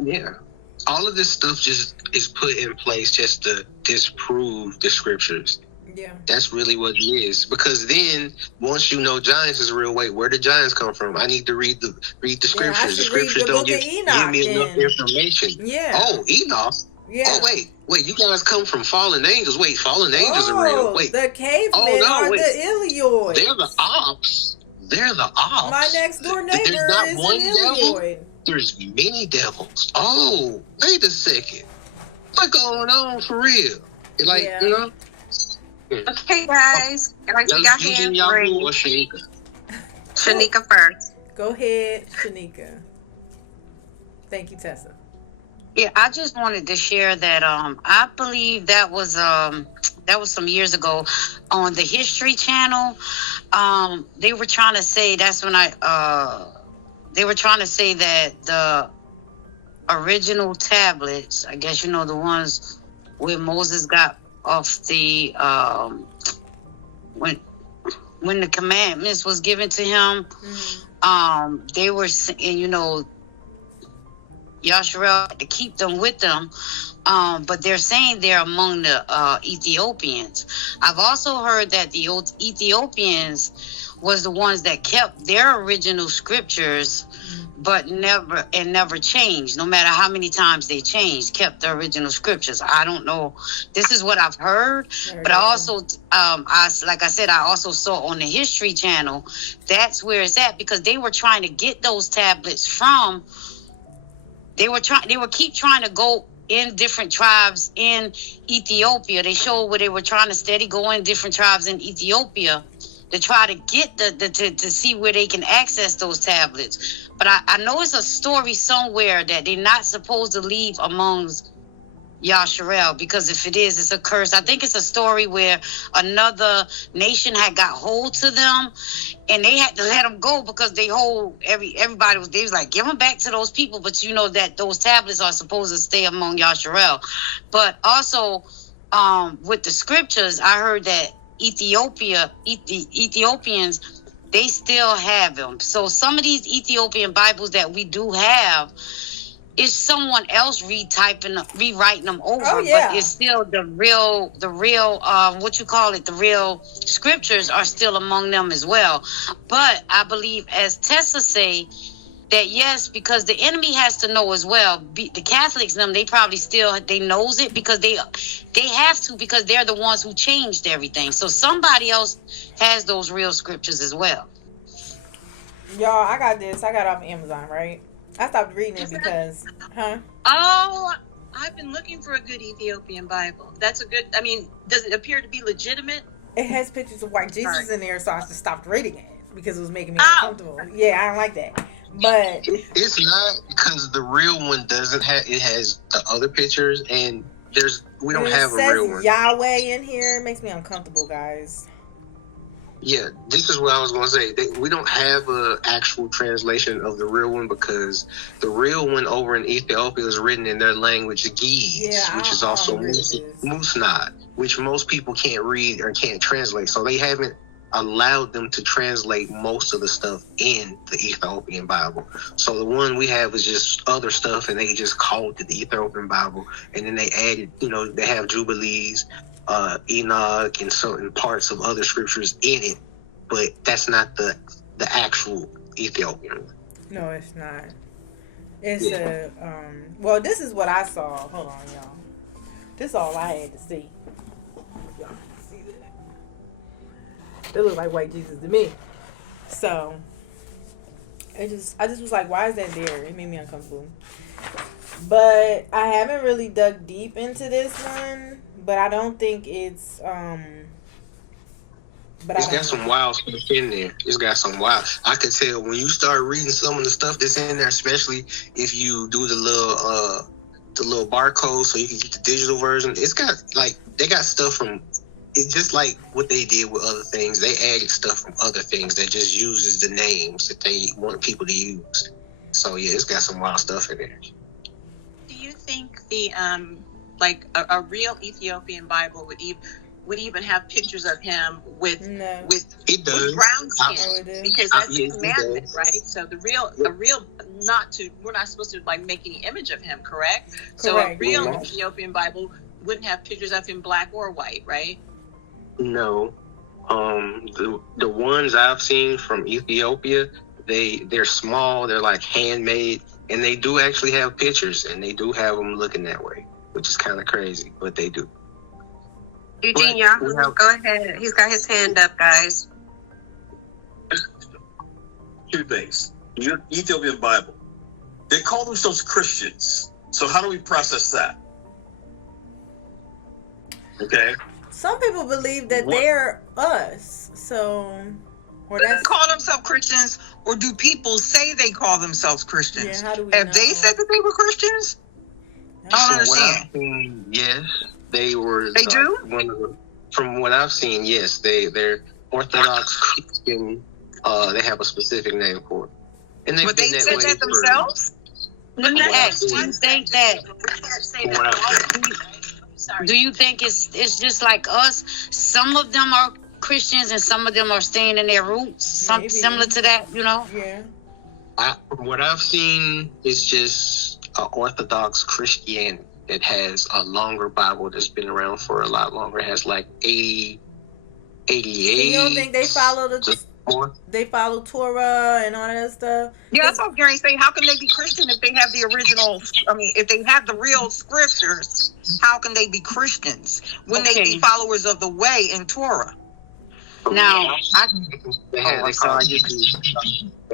Yeah. All of this stuff just is put in place just to disprove the scriptures. Yeah. That's really what it is. Because then, once you know giants is real, where did giants come from? I need to read the scriptures. The scriptures don't give me enough information. Yeah. Oh, Enoch. Yeah. Oh, wait. You guys come from fallen angels. Wait, fallen angels are real. Wait. The cavemen are the Ilioids. They're the ops. My next door neighbor There's not is one an devil. Ilioid. There's many devils. Oh, wait a second. What's going on for real? Like, you know? Okay, guys. Guys, we got hands raised. Shanika first. Go ahead, Shanika. Thank you, Tessa. Yeah, I just wanted to share that I believe that was some years ago on the History Channel. They were trying to say they were trying to say that the original tablets, I guess the ones where Moses got off the when the commandments was given to him, they were saying, Yashar'al had to keep them with them, but they're saying they're among the Ethiopians. I've also heard that the old Ethiopians was the ones that kept their original scriptures, but never changed. No matter how many times they changed, kept the original scriptures. I don't know. This is what I've heard, but I also, I also saw on the History Channel. That's where it's at, because they were trying to get those tablets from. They were keep trying to go in different tribes in Ethiopia. They showed where they were trying to steady go in different tribes in Ethiopia to try to get to see where they can access those tablets. But I know it's a story somewhere that they're not supposed to leave amongst Yashar'al, because if it is, it's a curse. I think it's a story where another nation had got hold to them, and they had to let them go because they everybody was like, give them back to those people. But that those tablets are supposed to stay among Yashar'al. But also with the scriptures, I heard that Ethiopians, they still have them. So some of these Ethiopian Bibles that we do have, it's someone else rewriting them over, but it's still the real the real scriptures are still among them as well. But I believe, as Tessa say, that yes, because the enemy has to know as well. The Catholics, they probably they knows it, because they have to, because they're the ones who changed everything. So somebody else has those real scriptures as well. Y'all, I got this. I got it off Amazon, right? I stopped reading it because, Oh, I've been looking for a good Ethiopian Bible. That's a good, does it appear to be legitimate? It has pictures of white Jesus in there, so I just stopped reading it because it was making me uncomfortable. Yeah, I don't like that. But it's not, because the real one doesn't have, it has the other pictures, and we don't have a real one. Yahweh in here. It makes me uncomfortable, guys. Yeah, this is what I was going to say. We don't have an actual translation of the real one, because the real one over in Ethiopia is written in their language, Ge'ez, which is also Musnad, which most people can't read or can't translate. So they haven't allowed them to translate most of the stuff in the Ethiopian Bible. So the one we have is just other stuff, and they just called it the Ethiopian Bible. And then they added, they have Jubilees, Enoch, and certain parts of other scriptures in it, but that's not the actual Ethiopian. No, it's not. It's well, this is what I saw. Hold on, y'all. This is all I had to see. Y'all see that? They look like white Jesus to me. So I just was like, why is that there? It made me uncomfortable. But I haven't really dug deep into this one. But I don't think it's it's got some wild stuff in there. It's got some wild. I could tell when you start reading some of the stuff that's in there, especially if you do the little barcode so you can get the digital version. It's got, they got stuff from, it's just like what they did with other things. They added stuff from other things that just uses the names that they want people to use. So yeah, it's got some wild stuff in there. Do you think the a real Ethiopian Bible would even have pictures of him with brown skin, because that's a commandment, right? So we're not supposed to make any image of him, correct? So a real Ethiopian Bible wouldn't have pictures of him black or white, right? No. The ones I've seen from Ethiopia, they're small, they're like handmade, and they do actually have pictures, and they do have them looking that way, which is kind of crazy, but they do. Eugene Yahuah, go ahead. He's got his hand up, guys. Two things. Your Ethiopian Bible, they call themselves Christians. So how do we process that? Okay. Some people believe that they're us. So, or do they call themselves Christians, or do people say they call themselves Christians? Yeah, how do we Have know? they said that they were Christians? I don't understand. Yes, they were. They do? From what I've seen, yes, they're Orthodox Christian. They have a specific name for it. And but they said that themselves? Let me ask, do you think that... Do you think it's just like us? Some of them are Christians and some of them are staying in their roots? Something similar to that, you know? Yeah. From what I've seen, it's just Orthodox Christianity that has a longer Bible that's been around for a lot longer. It has like 88. So you don't think they follow they follow Torah and all that stuff? Yeah, that's what I'm going to say. How can they be Christian if they have the original? I mean, if they have the real scriptures, how can they be Christians when they be followers of the way in Torah? Now, they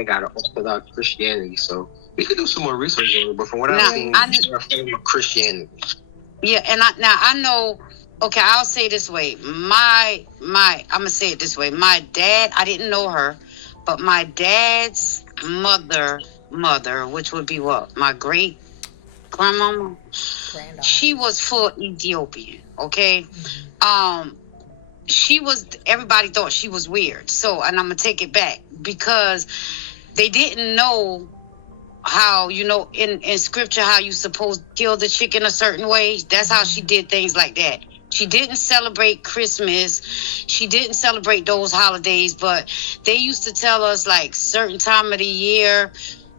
got an Orthodox Christianity, so we could do some more research on it. But from what I've seen, they're a form of Christianity. Yeah, and I know. Okay, I'll say it this way. I'm gonna say it this way. My dad, I didn't know her, but my dad's mother, which would be what? My great grandmama. She was full Ethiopian. Okay, everybody thought she was weird. So, and I'm gonna take it back because they didn't know how, you know, in scripture, how you supposed to kill the chicken a certain way. That's how she did things like that. She didn't celebrate Christmas. She didn't celebrate those holidays, but they used to tell us like certain time of the year,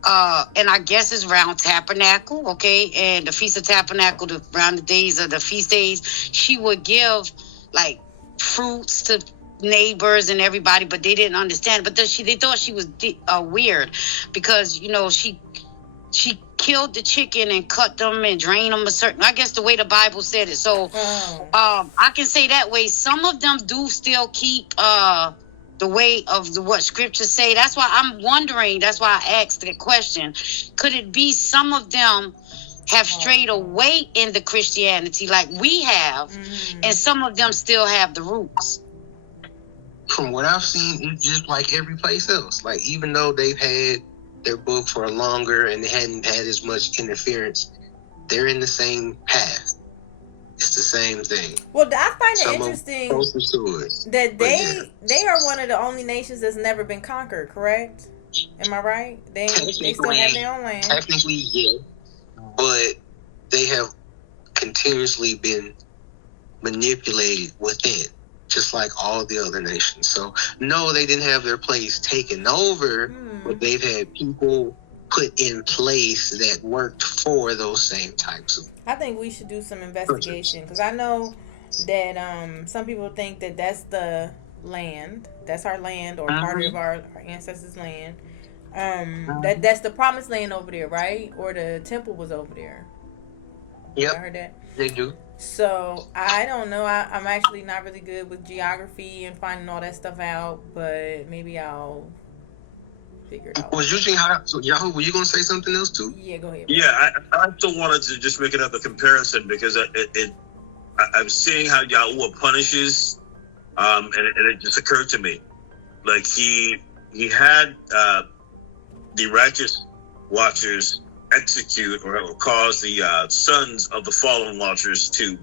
and I guess it's around Tabernacle, okay? And the Feast of Tabernacle, around the days of the feast days, she would give like fruits to neighbors and everybody, but they didn't understand. But they thought she was weird because, you know, she killed the chicken and cut them and drained them a certain, I guess the way the Bible said it. So I can say that way. Some of them do still keep the way of what scriptures say. That's why I'm wondering, that's why I asked the question. Could it be some of them have strayed away in the Christianity like we have, and some of them still have the roots? From what I've seen, it's just like every place else. Like, even though they've had their book for longer and they hadn't had as much interference, they're in the same path. It's the same thing. Well, I find it interesting that they are one of the only nations that's never been conquered, correct? Am I right? They still have their own land. Technically, yeah. But they have continuously been manipulated within, just like all the other nations. So, no, they didn't have their place taken over, but they've had people put in place that worked for those same types of... I think we should do some investigation, because I know that some people think that that's the land, that's our land, or part of our ancestors' land. That's the promised land over there, right? Or the temple was over there. Yep, I heard that. They do. So, I don't know. I'm actually not really good with geography and finding all that stuff out, but maybe I'll figure it out. Was you saying Yahuah, were you going to say something else too? Yeah, go ahead. Yeah, I still wanted to just make another comparison because I'm seeing how Yahuah punishes, and it just occurred to me. Like, he had the righteous watchers execute or cause the sons of the fallen watchers to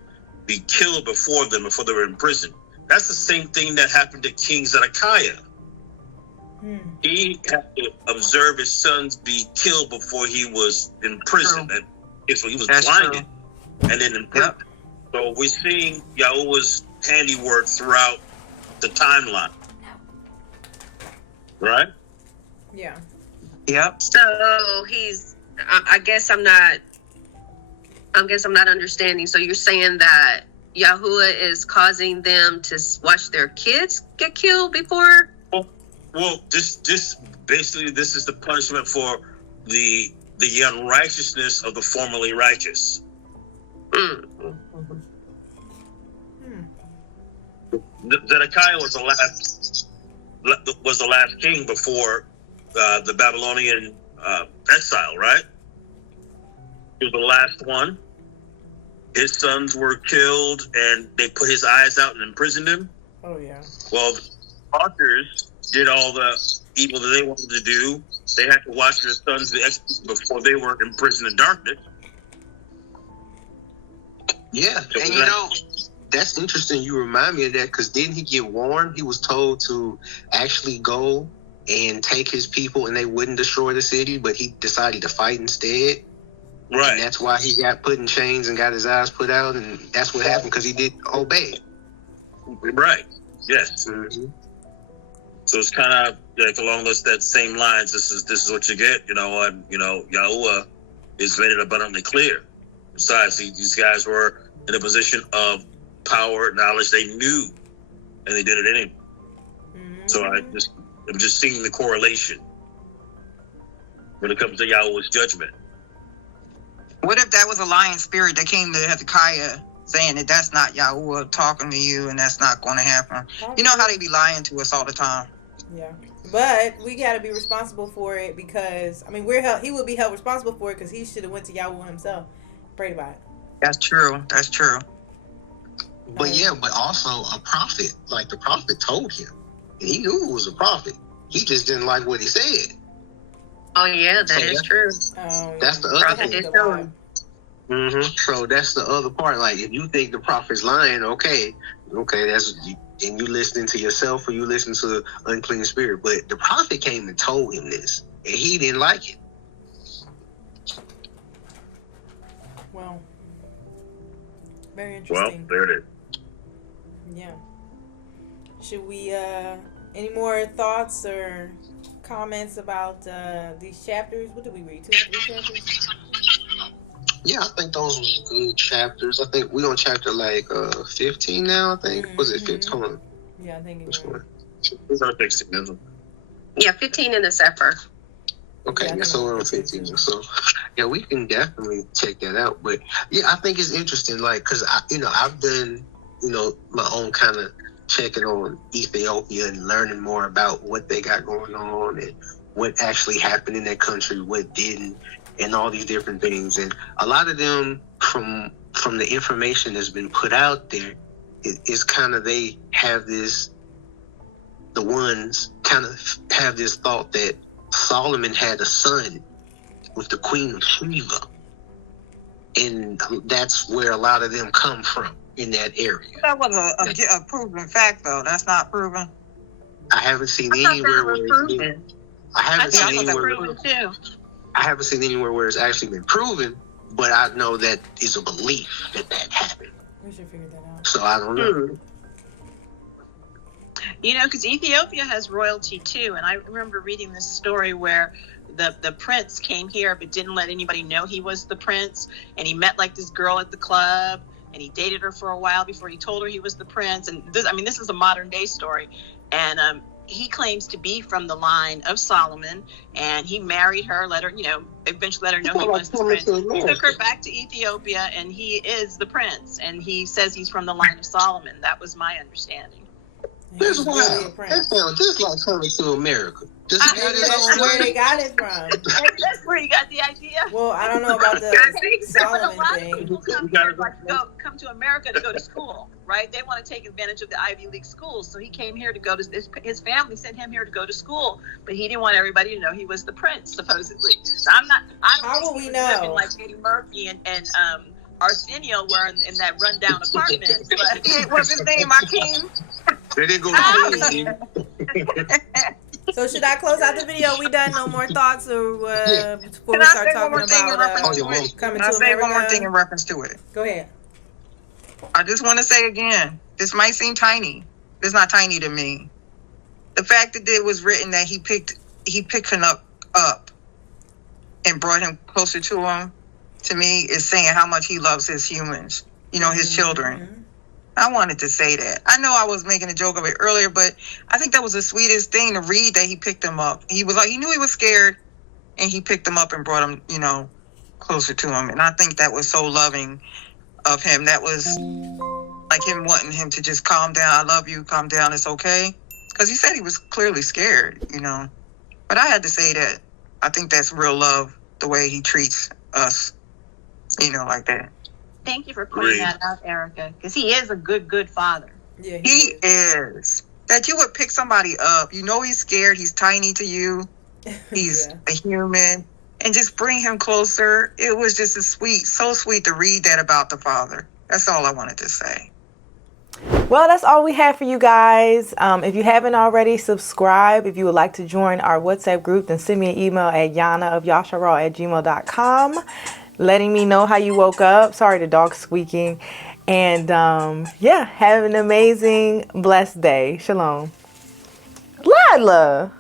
be killed before them, before they were in prison. That's the same thing that happened to King Zedekiah. He had to observe his sons be killed before he was in prison. And so he was blinded and then in prison. So we're seeing Yahuah's handiwork throughout the timeline. Right? Yeah. Yep. So he's... I guess I'm not understanding. So you're saying that Yahuah is causing them to watch their kids get killed before? Well, this basically, this is the punishment for the unrighteousness of the formerly righteous. Zedekiah was the last king before the Babylonian exile, right? He was the last one. his sons were killed and they put his eyes out and imprisoned him. Oh, yeah. Well, the authors did all the evil that they wanted to do. They had to watch their sons be executed before they were imprisoned in darkness. Yeah, and you know, that's interesting. You remind me of that because didn't he get warned? He was told to actually go and take his people and they wouldn't destroy the city, but he decided to fight instead. Right. And that's why he got put in chains and got his eyes put out, and that's what happened because he didn't obey. Right. Yes. Mm-hmm. So it's kind of like along that same lines. This is what you get, and Yahuah is made it abundantly clear. Besides, these guys were in a position of power, knowledge. They knew, and they did it anyway. Mm-hmm. So I'm just seeing the correlation when it comes to Yahuah's judgment. What if that was a lying spirit that came to Hezekiah saying that that's not Yahuah talking to you and that's not going to happen? You know how they be lying to us all the time. Yeah, but we got to be responsible for it because he will be held responsible for it because he should have went to Yahuah himself, prayed about it. That's true. That's true. But but also a prophet, like the prophet told him, and he knew it was a prophet. He just didn't like what he said. Oh yeah, that is true. That's the other thing. Mm-hmm. So that's the other part. Like if you think the prophet's lying, okay, that's and you listening to yourself or you listen to unclean spirit. But the prophet came and told him this, and he didn't like it. Well, very interesting. Well, there it is. Yeah. Should we? Any more thoughts or comments about these chapters? What did we read? 2 or 3 chapters? Yeah, I think those were good chapters. I think we're on chapter 15 now, I think. Mm-hmm. Was it 15? Yeah, I think it was. It's our 16, isn't it? Yeah, 15 in the Sefer. Okay, so we're on 15. So, yeah, we can definitely check that out. But, yeah, I think it's interesting, because, I've done, my own kind of checking on Ethiopia and learning more about what they got going on and what actually happened in that country, what didn't, and all these different things. And a lot of them, from the information that's been put out there, is kind of the ones kind of have this thought that Solomon had a son with the Queen of Sheba. And that's where a lot of them come from in that area. That was a proven fact, though. That's not proven. I haven't seen anywhere where it's been. I haven't seen anywhere where it's actually been proven, but I know that is a belief that happened. We should figure that out. So I don't know. Because Ethiopia has royalty too, and I remember reading this story where the prince came here but didn't let anybody know he was the prince, and he met this girl at the club, and he dated her for a while before he told her he was the prince. And this is a modern day story, and he claims to be from the line of Solomon, and he married her, eventually let her know he was the prince. He took her back to Ethiopia, and he is the prince, and he says he's from the line of Solomon. That was my understanding. That's wild. That sounds just like coming to America. That's where they got it from. That's where you got the idea. Well, I don't know about the Solomon a lot thing. of people come here, come to America to go to school, right? They want to take advantage of the Ivy League schools. So he came here to go to his family sent him here to go to school, but he didn't want everybody to know he was the prince, supposedly. So How will we know? Like Eddie Murphy and Arsenio were in that rundown apartment. But what's his name? Akeem? They didn't go to So should I close out the video? We done? No more thoughts or before we start talking about coming to America? Can I say one more thing in reference to it? Go ahead. I just want to say again, this might seem tiny. It's not tiny to me. The fact that it was written that he picked him up and brought him closer to him, to me, is saying how much he loves his humans, his children. I wanted to say that. I know I was making a joke of it earlier, but I think that was the sweetest thing to read, that he picked him up. He was he knew he was scared, and he picked him up and brought him, closer to him. And I think that was so loving of him. That was like him wanting him to just calm down. I love you. Calm down. It's okay. Because he said he was clearly scared, But I had to say that. I think that's real love, the way he treats us, like that. Thank you for pointing that out, Erica, because he is a good father. Yeah, he is. That you would pick somebody up. You know he's scared. He's tiny to you. He's a human. And just bring him closer. It was just so sweet to read that about the Father. That's all I wanted to say. Well, that's all we have for you guys. If you haven't already, subscribe. If you would like to join our WhatsApp group, then send me an email at yannahofyashar'al@gmail.com, letting me know how you woke up. Sorry, the dog's squeaking. And yeah, have an amazing, blessed day. Shalom. Lila.